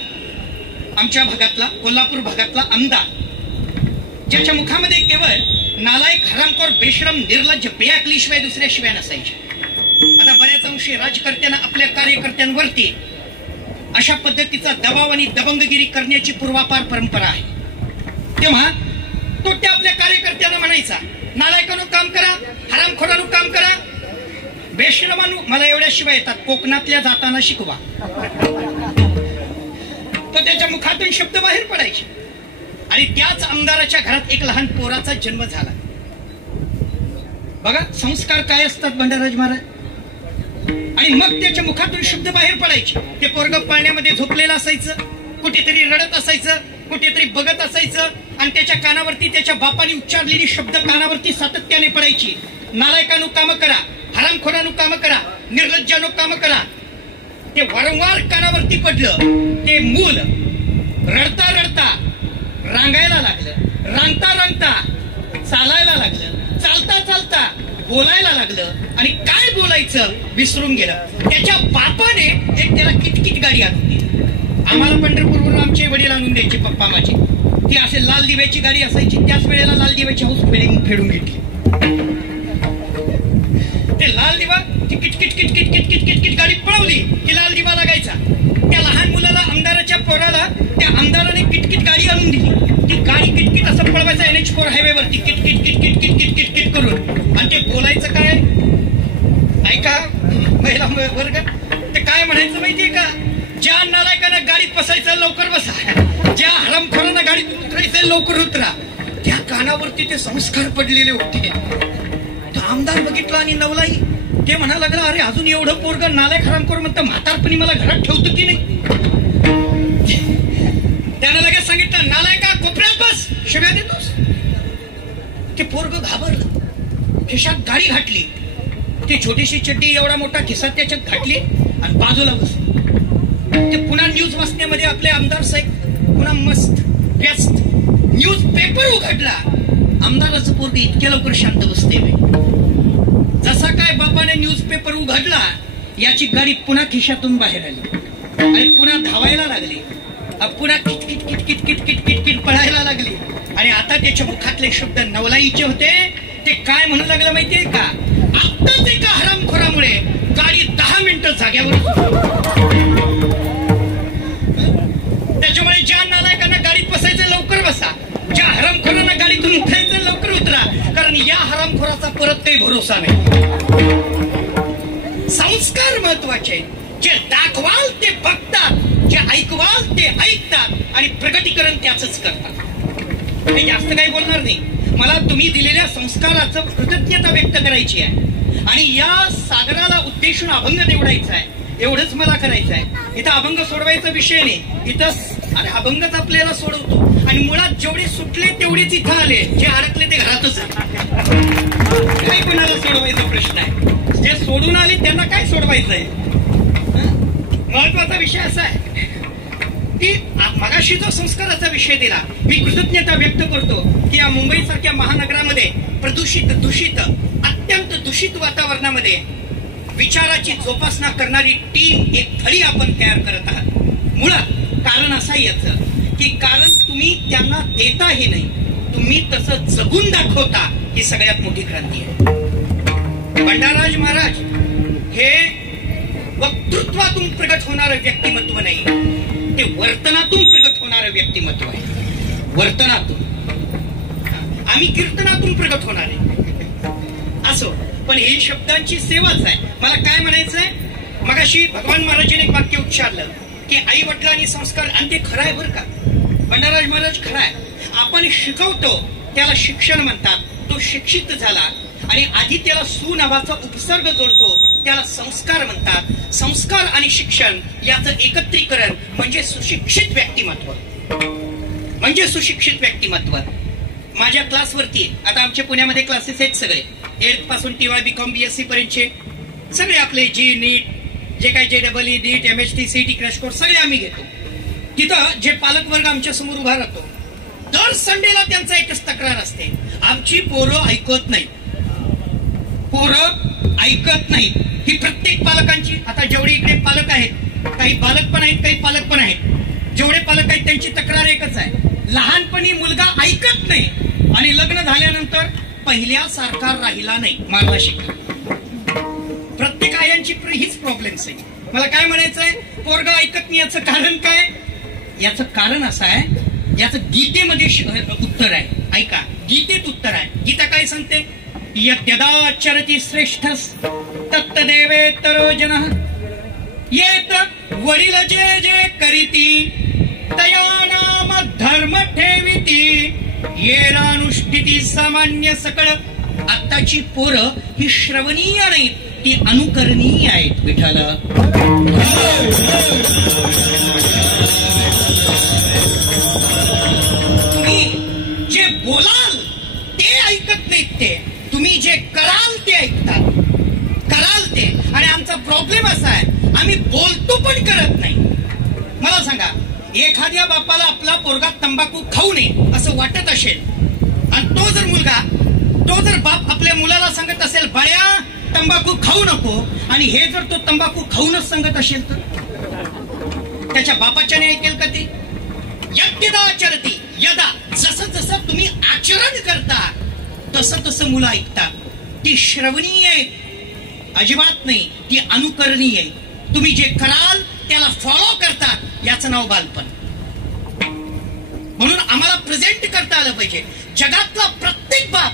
आमच्या भागातला, कोल्हापूर भागातला आमदार, ज्याच्या मुखामध्ये केवळ नालायक, हरामखोर, बेशरम, निर्लज्ज, बेअक्ली शिवाय दुसऱ्या शिवाय नसायचे. आता बऱ्याच अंशी राजकर्त्यांना आपल्या कार्यकर्त्यांवरती अशा पद्धतीचा दबाव आणि दबंगगिरी करण्याची पूर्वापार परंपरा आहे. तेव्हा तो त्या आपल्या कार्यकर्त्यांना म्हणायचा, नालायकांनो काम करा, हरामखोरांनो काम करा, बेशरमांनो मला एवढ्या शिवाय येतात, कोकणातल्या जाताना शिकवा. तो त्याच्या मुखातून शब्द बाहेर पडायचे. आणि त्याच आमदाराच्या घरात एक लहान पोराचा जन्म झाला. बघा संस्कार काय असतात भंडाराज महाराज. आणि मग त्याच्या मुखातून शब्द बाहेर पडायचे. ते पोरग पाण्यामध्ये झोपलेलं असायचं, कुठेतरी रडत असायचं, कुठेतरी बघत असायचं, आणि त्याच्या कानावरती त्याच्या बापाने उच्चारलेली शब्द कानावरती सातत्याने पडायची. नालायकांनो काम करा, हरामखोरांनो काम करा, निर्लज्जांनो काम करा. ते वारंवार कानावरती पडलं. ते मूल रडता रडता रांगायला लागलं, रांगता रांगता चालायला लागलं, चालता चालता बोलायला लागलं, आणि काय बोलायचं विसरून गेलं. त्याच्या बापाने एक त्याला किटकिट गाडी आणून दिली. आम्हाला पंढरपूरवरून आमचे वडील आणून द्यायचे पप्पा माझे. ती असे लाल दिव्याची गाडी असायची. त्याच वेळेला लाल दिव्याची हाऊस फेडून घेतली. ते लाल दिवा ती किटकिट किटकिट किटकिट किटकिट गाडी पळवली की लाल दिवा लागायचा. त्या लहान मुलाला, आमदाराच्या पोराला त्या आमदाराने किटकिट गाडी आणून दिली. ती गाडी किटकिट असं पळवायचं NH4 हायवेवरती किटकिट किटकिट किटकिट किटकिट करून. आणि ते बोलायचं काय ऐका महिला वर्ग, ते काय म्हणायचं माहितीये का, ज्या नालायकांना गाडीत बसायचं लवकर बसा, ज्या हरामखोरांना गाडीत उतरायचं लवकर उतरा. त्या कानावरती ते संस्कार पडलेले होते. तो आमदार बघितला आणि नवलाई. ते म्हणा लागला, अरे अजून एवढं पोरग नालायक हरामखोर म्हणतं, म्हातारपणी मला घरात ठेवतो की नाही. त्यानं लगेच सांगितलं, नालायका कोपऱ्यात बस, शिव्या देतोस. ते पोरग घाबरलं, खिशात गाडी घातली. ती छोटीशी चड्डी एवढा मोठा खिसा त्याच्यात घातली आणि बाजूला बसली. ते पुन्हा न्यूज वाचण्यामध्ये आपले आमदार साहेब पुन्हा मस्त व्यस्त. न्यूज पेपर उघडला. आमदाराचं पोरग इतक्या लवकर शांत बसते. जसा काय बापाने न्यूज पेपर उघडला, याची गाडी पुन्हा खिशातून बाहेर आली आणि पुन्हा धावायला लागली. पुन्हा किटकिट किटकिट किटकिट किटकिट पळायला लागली. आणि आता त्याच्या मुखातले शब्द नवलाईचे होते. ते काय म्हणू लागलं माहितीये का, आत्ताच एका हरामखोरामुळे गाडी 10 मिनिटं जाग्यावर. त्याच्यामुळे ज्या नालायकांना गाडीत बसायचं लवकर बसा, ज्या हरामखोरांना गाडीतून उतरायचं लवकर उतरा, कारण या हरामखोराचा परत काही भरोसा नाही. संस्कार महत्वाचे. जे दाखवाल ते बघतात, जे ऐकवाल ते ऐकतात, आणि प्रगतीकरण त्याच करतात. मी जास्त काही बोलणार नाही. मला तुम्ही दिलेल्या संस्काराचं कृतज्ञता व्यक्त करायची आहे. आणि या सागराला उद्देशून अभंग निवडायचा आहे, एवढंच मला करायचं आहे. इथं अभंग सोडवायचा विषय नाही. इथं अरे अभंगच आपल्याला सोडवतो. आणि मुळात जेवढे सुटले तेवढेच इथं आले, जे अडकले ते घरातच काही कोणाला सोडवायचा प्रश्न आहे. जे सोडून आले त्यांना काय सोडवायचंय. महत्वाचा विषय असा आहे की मगाशी जो संस्काराचा विषय दिला, मी कृतज्ञता व्यक्त करतो की या मुंबई सारख्या महानगरामध्ये प्रदूषित, दूषित, अत्यंत दूषित वातावरणामध्ये विचाराची जोपासना करणारी टीम, एक थळी आपण तयार करत आहात. मुळात कारण असं याचं की कारण तुम्ही त्यांना देताही नाही, तुम्ही तसं जगून दाखवता, ही सगळ्यात मोठी क्रांती आहे. भंडाराज महाराज हे वक्तृत्वातून प्रगट होणारं व्यक्तिमत्व नाही, ते वर्तनातून प्रगट होणारं व्यक्तिमत्व आहे. वर्तनातून. आम्ही कीर्तनातून प्रगट होणार आहे असो, पण ही शब्दांची सेवाच आहे. मला काय म्हणायचंय, मगाशी भगवान महाराजांनी एक वाक्य उच्चारलं की आई वडिलांनी संस्कार, आणि ते खरं आहे बरं का भंडाराज महाराज, खरं आहे. आपण शिकवतो त्याला शिक्षण म्हणतात. तो शिक्षित झाला आणि आधी त्याला सु नावाचा उपसर्ग जोडतो, त्याला संस्कार म्हणतात. संस्कार आणि शिक्षण याचं एकत्रीकरण म्हणजे सुशिक्षित व्यक्तिमत्व. म्हणजे सुशिक्षित व्यक्तिमत्व. माझ्या क्लासवरती आता आमच्या पुण्यामध्ये क्लासेस आहेत सगळे, 8th पासून TY BCom BSc पर्यंतचे सगळे आपले जी नीट, जे काही JEE नीट, MHT, CET क्रॅश कोर्स सगळे आम्ही घेतो. तिथं जे पालक वर्ग आमच्या समोर उभा राहतो, दर संडेला त्यांचा एकच तक्रार असते, आमची पोरं ऐकत नाही. पोरं ऐकत नाही ही प्रत्येक पालकांची. आता जेवढे इकडे पालक आहेत, काही बालक पण आहेत, काही पालक पण आहेत, जेवढे पालक आहेत त्यांची तक्रार एकच आहे, लहानपणी मुलगा ऐकत नाही आणि लग्न झाल्यानंतर पहिल्यासारखा राहिला नाही. मला शिका प्रत्येकायांची हीच प्रॉब्लेम्स आहे. मला काय म्हणायचंय, पोरगा ऐकत नाही याचं कारण काय? याचं कारण असं आहे, याचं गीतेमध्ये उत्तर आहे. ऐका, गीतेत उत्तर आहे. गीता काय सांगते? यद्यदाचरति श्रेष्ठस तत्तदेवेतरो जनः येत वडील जे जे करीती तया नाम धर्म ठेविती येरानुष्ठिती सामान्य सकळ. आत्ताची पोरं ही श्रवणीय नाहीत, ती अनुकरणीय आहेत. विठ्ठल तुम्ही जे बोलाल ते ऐकत नाहीत, ते तुम्ही जे कराल ते ऐकतात. कराल ते. आणि आमचा प्रॉब्लेम असा आहे, आम्ही बोलतो पण करत नाही. मला सांगा, एखाद्या बापाला आपला पोरगा तंबाखू खाऊ नये असं वाटत असेल, आणि तो जर बाप आपल्या मुलाला सांगत असेल बळ्या तंबाखू खाऊ नको, आणि हे जर तो तंबाखू खाऊनच सांगत असेल तर त्याच्या बापाच्याने ऐकेल का ते? यद्यदाचरति, यदा जसं जसं तुम्ही आचरण करता तसं तसं मुलं ऐकतात. ती श्रवणीय आहे अजिबात नाही, ती अनुकरणीय आहे. तुम्ही जे कराल त्याला फॉलो करतात, याचं नाव बालपण. म्हणून आम्हाला प्रेझेंट करता आलं पाहिजे. जगातला प्रत्येक बाप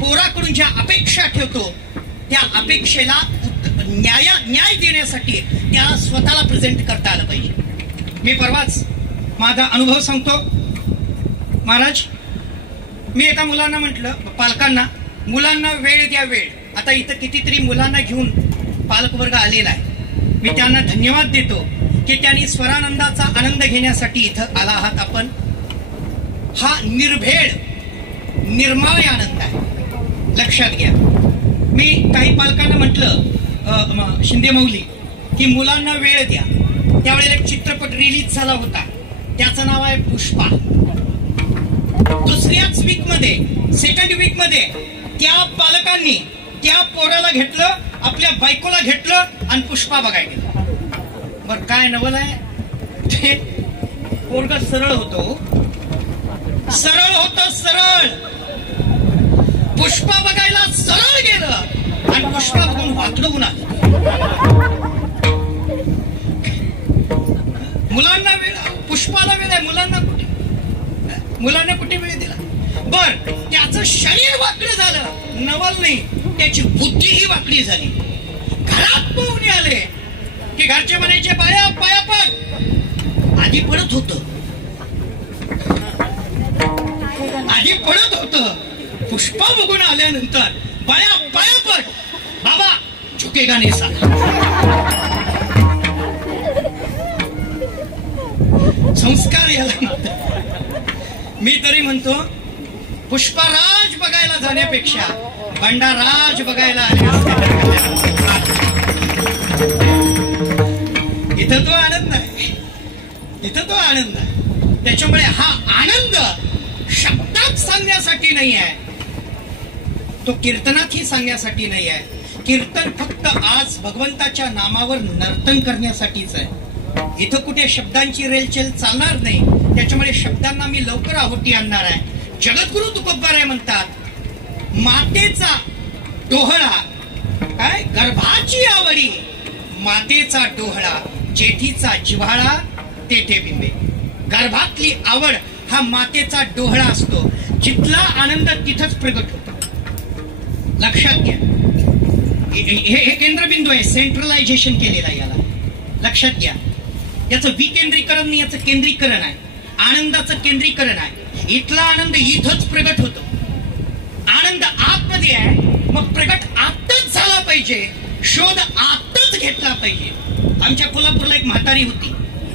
पोराकडून ज्या अपेक्षा ठेवतो त्या अपेक्षेला न्याय देण्यासाठी त्याला स्वतःला प्रेझेंट करता आलं पाहिजे. मी परवाच माझा अनुभव सांगतो. महाराज, मी एका मुलांना म्हटलं, पालकांना, मुलांना वेळ द्या, वेळ. आता इथं कितीतरी मुलांना घेऊन पालकवर्ग आलेला आहे. मी त्यांना धन्यवाद देतो की त्यांनी स्वरानंदाचा आनंद घेण्यासाठी इथं आला आहात आपण. हा निर्भेळ निर्माय आनंद आहे, लक्षात घ्या. मी काही पालकांना म्हटलं, शिंदे मौली, की मुलांना वेळ द्या. त्यावेळेला एक चित्रपट रिलीज झाला होता, त्याचं नाव आहे पुष्पा. दुसऱ्याच वीक मध्ये, सेकंड वीक मध्ये त्या पालकांनी त्या पोराला घेतलं, आपल्या बायकोला घेतलं आणि पुष्पा बघायला गेलं. बर काय नवल आहे ते? पोरगा सरळ होतो, सरळ. पुष्पा बघायला सरळ गेलं आणि पुष्पा बघून वाकडवून आलं. मुलांना वेळ, पुष्पाला वेळ आहे, मुलांना कुठे वेळ दिला? बर, त्याचं शरीर वाकडं झालं, नवल नाही, त्याची बुद्धीही वाकडी झाली. घरात पाहुणे आले की घरचे म्हणायचे बाया पाया पड. आधी पडत होत, पुष्पा बघून आल्यानंतर बाया पाया पड, बाबा झुकेगा नाही सा. संस्कार याला म्हणतात. मी तरी म्हणतो, पुष्पराज बघायला जाण्यापेक्षा भंडाराज बघायला आले. इथं तो आनंद आहे, इथं तो आनंद आहे. त्याच्यामुळे हा आनंद शब्दात सांगण्यासाठी नाही आहे, तो कीर्तनातही सांगण्यासाठी नाही आहे. कीर्तन फक्त आज भगवंताच्या नामावर नर्तन करण्यासाठीच आहे. इथं कुठे शब्दांची रेलचेल चालणार नाही. त्याच्यामुळे शब्दांना मी लवकर आहुती आणणार आहे. जगद्गुरु तुकोबाराय म्हणतात, मातेचा डोहळा, काय गर्भाची आवडी, मातेचा डोहळा, जेठीचा जिव्हाळा तेथे बिंबे. गर्भातली आवड हा मातेचा डोहळा असतो, जिथला आनंद तिथंच प्रगट होतो. लक्षात घ्या, हे केंद्रबिंदू आहे, सेंट्रलायझेशन केलेलं आहे याला. लक्षात घ्या, याचं विकेंद्रीकरण नाही, याचं केंद्रीकरण आहे. आनंदाचं केंद्रीकरण आहे. इथला आनंद इथंच प्रगट होतो. आनंद आतमध्ये आहे, मग प्रगट आतच झाला पाहिजे, शोध आतच घेतला पाहिजे. आमच्या कोल्हापूरला एक म्हातारी होती,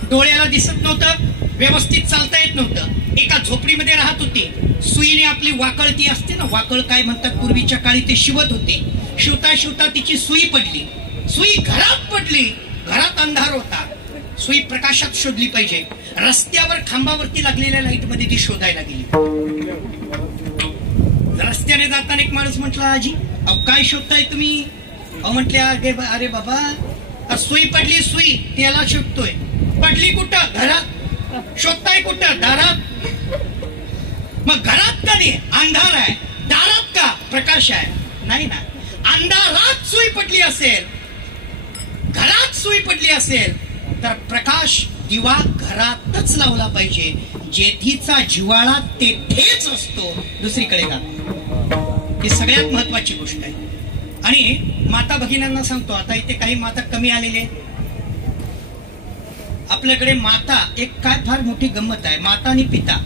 डोळ्याला दिसत नव्हतं, व्यवस्थित चालता येत नव्हतं, एका झोपडीमध्ये राहत होती. सुईने आपली वाकळ ती असते ना, वाकळ काय म्हणतात पूर्वीच्या काळी, ते शिवत होते. शिवता शिवता तिची सुई पडली, सुई घरात पडली. घरात अंधार होता, सुई प्रकाशात शोधली पाहिजे. रस्त्यावर खांबावरती लागलेल्या लाईट मध्ये ती शोधायला गेली. रस्त्याने जाताना एक माणूस म्हटला, आजी अहो काय शोधताय तुम्ही? अहो म्हटल्या, अरे बाबा सुई पडली, सुई त्याला शोधतोय. पडली कुठं? घरात. शोधताय कुठं? दारात. मग घरात का नाही? अंधार आहे. दारात का प्रकाश आहे? नाही ना. अंधारात सुई पडली असेल, घरात सुई पडली असेल तर प्रकाश दिवा घरातच लावला पाहिजे. जेथीचा जिव्हाळा तेथेच असतो, दुसरीकडे का. ही सगळ्यात महत्वाची गोष्ट आहे. आणि माता भगिनींना सांगतो, आता इथे काही माता कमी आलेले आहेत. आपल्याकडे माता एक काय फार मोठी गंमत आहे. माता आणि पिता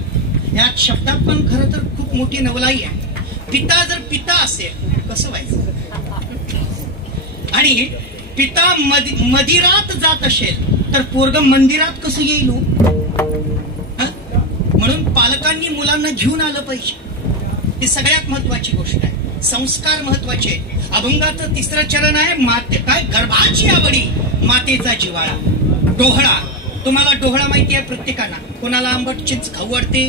या शब्दात पण खरं तर खूप मोठी नवलाई आहे. पिता जर पिता असेल कसं व्हायचं, आणि पिता मंदिरात जात असेल तर पोरग मंदिरात कसं येईल? म्हणून पालकांनी मुलांना घेऊन आलं पाहिजे. ही सगळ्यात महत्वाची गोष्ट आहे. संस्कार महत्वाचे. अभंगाचं तिसरं चरण आहे माते काय गर्भाची आवडी, मातेचा जिव्हाळा. डोहळा, तुम्हाला डोहळा माहिती आहे प्रत्येकाला. कोणाला आंबट चिंच खाऊ वाटते,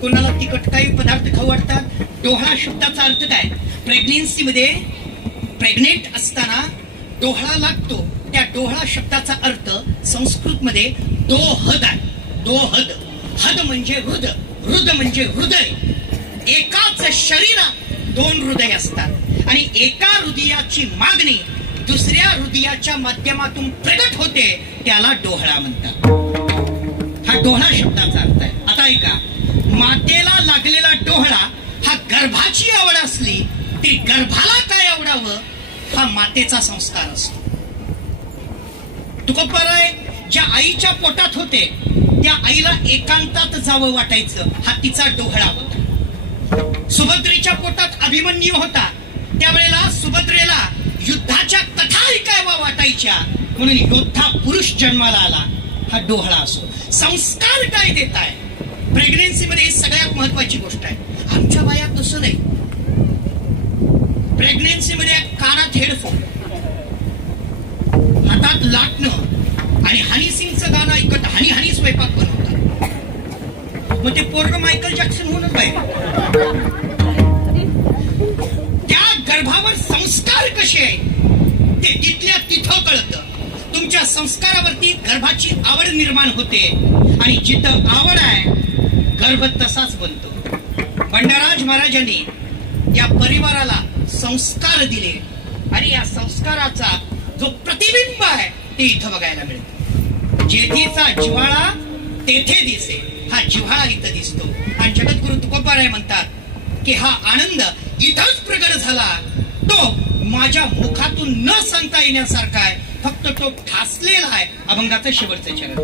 कोणाला तिखट काही पदार्थ खाऊ वाटतात. डोहळा शब्दाचा अर्थ काय? प्रेग्नेन्सी मध्ये प्रेग्नेंट असताना डोहळा लागतो. त्या डोहळा शब्दाचा अर्थ संस्कृत मध्ये दोहद आहे. दोहद, हद म्हणजे हृद, हृद म्हणजे हृदय. एकाच शरीरात दोन हृदय असतात आणि एका हृदयाची मागणी दुसऱ्या हृदयाच्या माध्यमातून प्रगट होते, त्याला डोहळा म्हणतात. हा डोहळा शब्दाचा अर्थ आहे. आता ऐका, मातेला लागलेला डोहळा हा गर्भाची आवड असली तरी गर्भाला काय आवडावं हा मातेचा संस्कार असतो. तुकोबाराय ज्या आईच्या पोटात होते त्या आईला एकांतात जावं वाटायचं, हा तिचा डोहळा होता. सुभद्रेच्या पोटात अभिमन्यू होता, त्यावेळेला सुभद्रेला युद्धाच्या कथा ऐकाव्या वाटायच्या, म्हणून योद्धा पुरुष जन्माला आला, हा डोहळा असतो. संस्कार काय देत आहे प्रेग्नेन्सी मध्ये, सगळ्यात महत्वाची गोष्ट आहे. आमच्या वयात तसं नाही. प्रेग्नेन्सी मध्ये कानात हेडफोन, हातात लाटणं आणि हनी सिंगचं गाणं ऐकत हनी हनी स्वयंपाक बनवतात. मग ते पोरग मायकल जॅक्सन होऊनच पाहिजे. त्या गर्भावर संस्कार कसे आहे ते तिथल्या तिथं कळतं. तुमच्या संस्कारावरती गर्भाची आवड निर्माण होते आणि जिथं आवड आहे गर्भ तसाच बनतो. बंडाराज महाराजांनी या परिवाराला संस्कार दिले आणि या संस्काराचा जो प्रतिबिंब आहे ते इथं बघायला मिळतं. जेथीचा जिव्हाळा तेथे दिसे, हा जिव्हाळा इथं दिसतो. आणि जगद्गुरु तुकोबाराय म्हणतात की हा आनंद इथंच प्रगट झाला, तो माझ्या मुखातून न सांगता येण्यासारखा आहे, फक्त तो ठासलेला आहे. अभंगाचं शेवटचं चरण.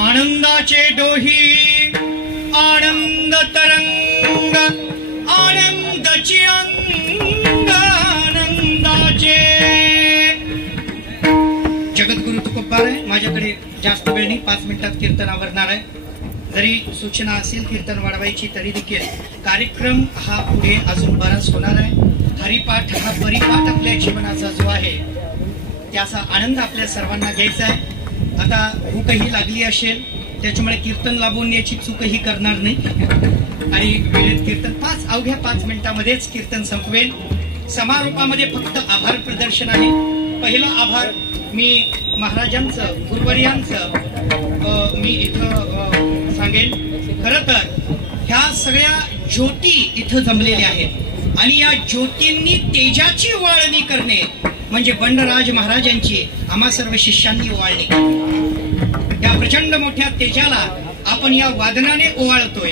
आनंदाचे डोही आनंद तरंग आनंदाची अंग आनंदाचे. जगद्गुरु तुकोबार आहे. माझ्याकडे जास्त वेळ नाही, 5 मिनिटात कीर्तन आवरणार आहे. जरी सूचना असेल कीर्तन वाढवायची तरी देखील कार्यक्रम हा पुढे अजून बराच होणार आहे. हरिपाठ हा परिपाठ आपल्या जीवनाचा जो आहे त्याचा आनंद आपल्या सर्वांना घ्यायचा आहे. आता भूकही लागली असेल त्याच्यामुळे कीर्तन लावण्याची चूकही करणार नाही आणि वेळेत कीर्तन अवघ्या 5 मिनिटांमध्येच कीर्तन संपवेल. समारोपामध्ये फक्त आभार प्रदर्शन आहे. पहिलं आभार मी महाराजांचं गुरुवर्यांचं मी इथं सांगेन. खरं तर ह्या सगळ्या ज्योती इथं जमलेल्या आहेत आणि या ज्योतींनी तेजाची ओवाळणी करणे म्हणजे बंडराज महाराजांची आम्हा सर्व शिष्यांनी ओवाळणी केली. या प्रचंड मोठ्या तेजाला आपण या वादनाने ओवाळतोय.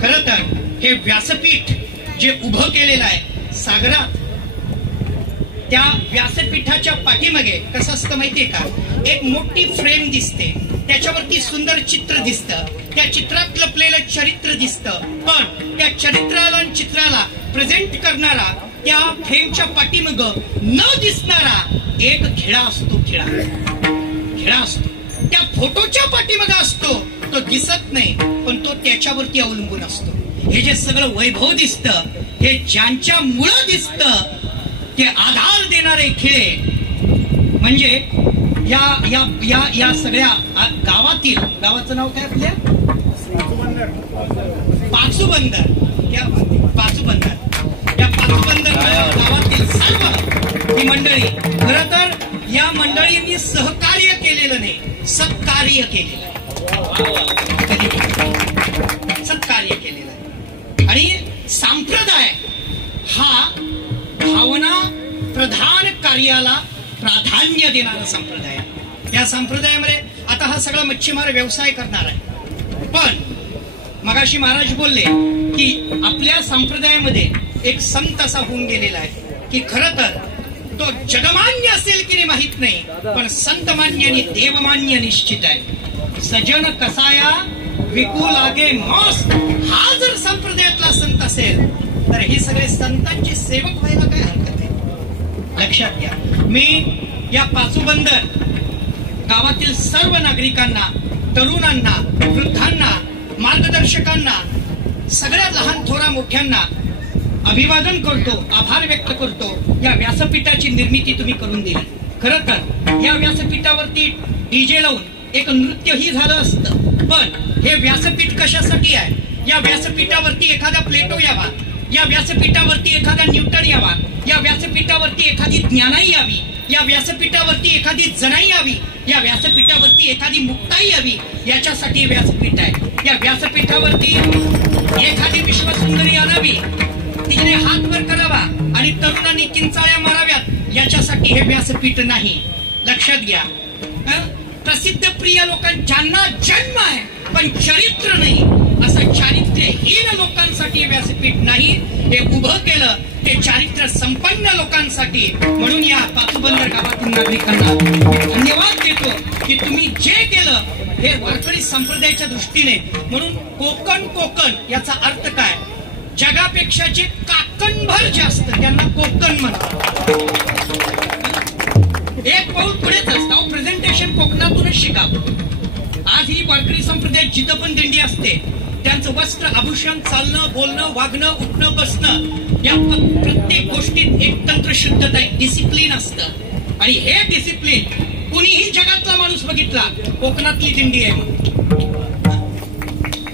खरं तर हे व्यासपीठ जे उभं केलेलं आहे सागरात, त्या व्यासपीठाच्या पाठीमागे कसं असतं माहितीये का, एक मोठी फ्रेम दिसते, त्याच्यावरती सुंदर चित्र दिसतं, त्या चित्रात लपलेलं चरित्र दिसतं, पण त्या चरित्राला आणि चित्राला प्रेझेंट करणारा त्या फ्रेमच्या पाठीमाग न दिसणारा एक खिळा असतो. खिळा असतो त्या फोटोच्या पाठीमाग असतो, तो दिसत नाही पण तो त्याच्यावरती अवलंबून असतो. हे जे सगळं वैभव दिसतं हे ज्यांच्या मुळे दिसतं ते आधार देणारे खिळे म्हणजे या या या या सगळ्या गावातील, गावाचं नाव काय आपल्या पाचूबंदर. पाचूबंदर, या पाचूबंदर गावातील सर्व ही मंडळी, खरं तर या मंडळींनी सहकार्य केलेलं नाही, सत्कार्य केलेलं आहे. सत्कार्य केलेलं आहे. आणि संप्रदाय हा भावना प्रधान कार्याला प्राधान्य देणारा संप्रदाय. या संप्रदायामध्ये आता हा सगळा मच्छीमार व्यवसाय करणार आहे, पण मगाशी महाराज बोलले की आपल्या संप्रदायामध्ये एक संत असा होऊन गेलेला आहे की खरं तर तो जगमान्य असेल की नाही माहित नाही, पण संतमान्य आणि देवमान्य निश्चित आहे. सजन कसाया विकू लागे मॉस, हा जर संप्रदायातला संत असेल तर हे सगळे संतांचे सेवक व्हायला काय हरकत आहे. लक्षात घ्या, मी या पाचूबंदर गावातील सर्व नागरिकांना, तरुणांना, वृद्धांना, मार्गदर्शकांना, सगळ्या लहान थोरा मोठ्यांना अभिवादन करतो, आभार व्यक्त करतो. या व्यासपीठाची निर्मिती तुम्ही करून दिली. खरं तर या व्यासपीठावरती डीजे लावून एक नृत्यही झालं असतं, पण हे व्यासपीठ कशासाठी आहे? या व्यासपीठावरती एखादा प्लेटो यावा, या व्यासपीठावरती एखादा न्यूटन यावा, या व्यासपीठावरती एखादी ज्ञानाई यावी, या व्यासपीठावरती एखादी जनाई यावी, या व्यासपीठावरती एखादी मुक्ताई यावी, याच्यासाठी व्यासपीठ आहे. या व्यासपीठावरती एखादी विश्वसुंदरी आणावी, तिने हात वर करावा आणि तरुणांनी किंचाळ्या माराव्यात, याच्यासाठी हे व्यासपीठ नाही. लक्षात घ्या, प्रसिद्ध प्रिय लोकांना जन्म आहे पण चरित्र नाही, असं चारित्र्यहीन लोकांसाठी व्यासपीठ नाही. हे उभं केलं ते चारित्र्य संपन्न लोकांसाठी. म्हणून या पाचूबंदर गावातील नागरिकांना धन्यवाद देतो की तुम्ही जे केलं हे वारकरी संप्रदायाच्या दृष्टीने. म्हणून कोकण याचा अर्थ काय? जगापेक्षा जे काकणभर जास्त त्यांना कोकण म्हणतात. एक पाऊल पुढेच असतं. प्रेझेंटेशन कोकणातूनच शिकावं. आज ही वारकरी संप्रदायात जिथं पण दिंडी असते त्यांचं वस्त्र, आभूषण, चालणं, बोलणं, वागणं, उठणं, बसणं या प्रत्येक गोष्टीत एक तंत्रशुद्धता, एक डिसिप्लिन असतं. आणि हे डिसिप्लिन कुणीही जगातला माणूस बघितला कोकणातली दिंडी आहे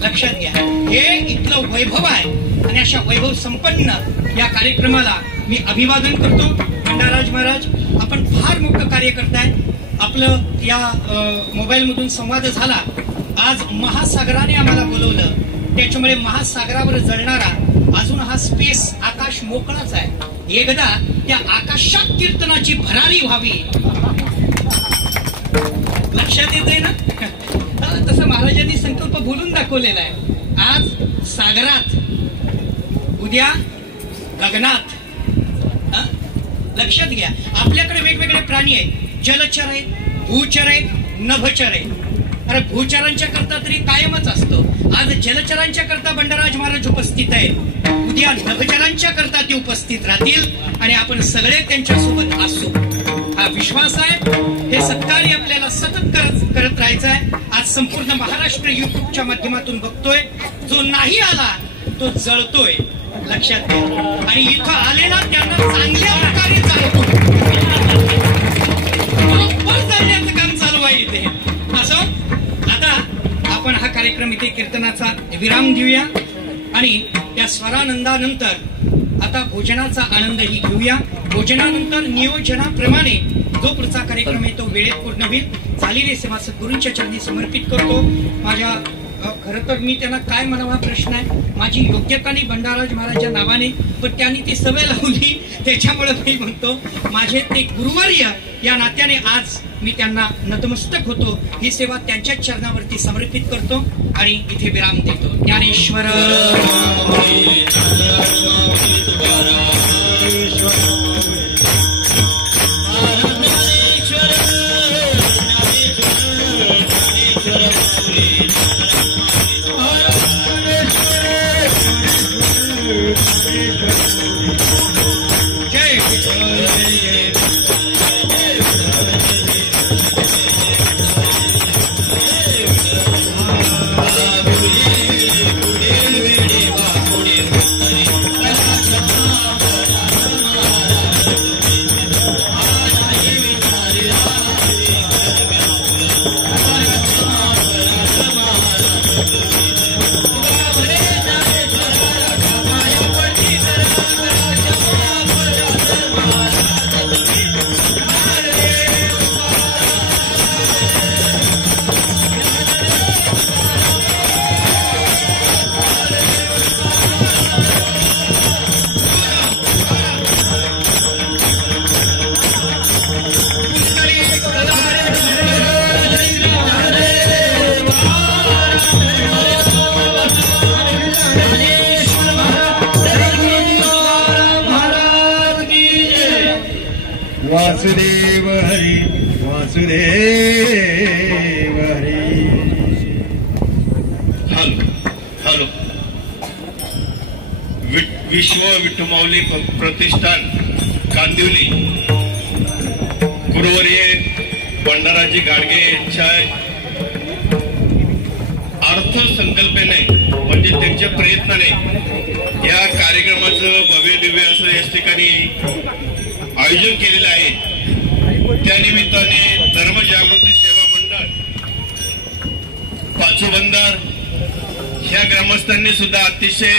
लक्षात घ्या. हे इथलं वैभव आहे. आणि अशा वैभव संपन्न या कार्यक्रमाला मी अभिवादन करतो. खंडाराज महाराज, आपण फार मोठं कार्य करताय. आपलं या मोबाईल मधून संवाद झाला. आज महासागराने आम्हाला बोलवलं. त्याच्यामुळे महासागरावर जळणारा अजून हा स्पेस, आकाश मोकळाच आहे. एकदा त्या आकाशात कीर्तनाची भरारी व्हावी. लक्षात येते ना. तसं महाराजांनी संकल्प बोलून दाखवलेला आहे. आज सागरात, उद्या गगनात. लक्षात घ्या, आपल्याकडे वेगवेगळे प्राणी आहेत. जलचर आहेत, भूचर आहेत, नभचर आहेत. अरे भूचरांच्या करता तरी कायमच असतो. आज जलचरांच्या करता बंडराज महाराज उपस्थित आहेत. उद्या नभचरांच्या करता ते उपस्थित राहतील आणि आपण सगळे त्यांच्यासोबत असू. हा विश्वास आहे. हे सत्कार्य आपल्याला सतत करत राहायचं आहे. आज संपूर्ण महाराष्ट्र युट्यूबच्या माध्यमातून बघतोय. जो नाही आला तो जळतोय. लक्षात घ्या. आणि इथं आलेला त्यांना चांगल्या प्रकारे चालतो. जाण्याचं काम चालू आहे इथे. असं आता आपण हा कार्यक्रम इथे कीर्तनाचा विराम देऊया आणि या स्वरानंदानंतर आता भोजनाचा आनंदही घेऊया. भोजनानंतर नियोजनाप्रमाणे जो पुढचा कार्यक्रम आहे तो वेळेत पूर्ण होईल. झालेली सेवा सद्गुरूंच्या चरणी समर्पित करतो. माझ्या खरं तर मी त्यांना काय म्हणावा प्रश्न आहे. माझी योग्यता नाही भंडाराज महाराजच्या नावाने, पण त्यांनी ती सवय लावली त्याच्यामुळे मी म्हणतो माझे ते गुरुवर्य या नात्याने आज मी त्यांना नतमस्तक होतो. ही सेवा त्यांच्याच चरणावरती समर्पित करतो आणि इथे विराम देतो. ज्ञानेश्वर वासुदेव हरी वासुदेव हरी. हॅलो. विश्व विठुमाऊली प्रतिष्ठान कांदिवली गुरुवर्य बंडाराजी गाडगे यांच्या अर्थसंकल्पने म्हणजे त्यांच्या प्रयत्नाने या कार्यक्रमाचं भव्य दिव्य असं या ठिकाणी आयोजन केलेलं आहे. त्यानिमित्ताने धर्मजागृती सेवा मंडळ पाचोबंदर ह्या ग्रामस्थांनी सुद्धा अतिशय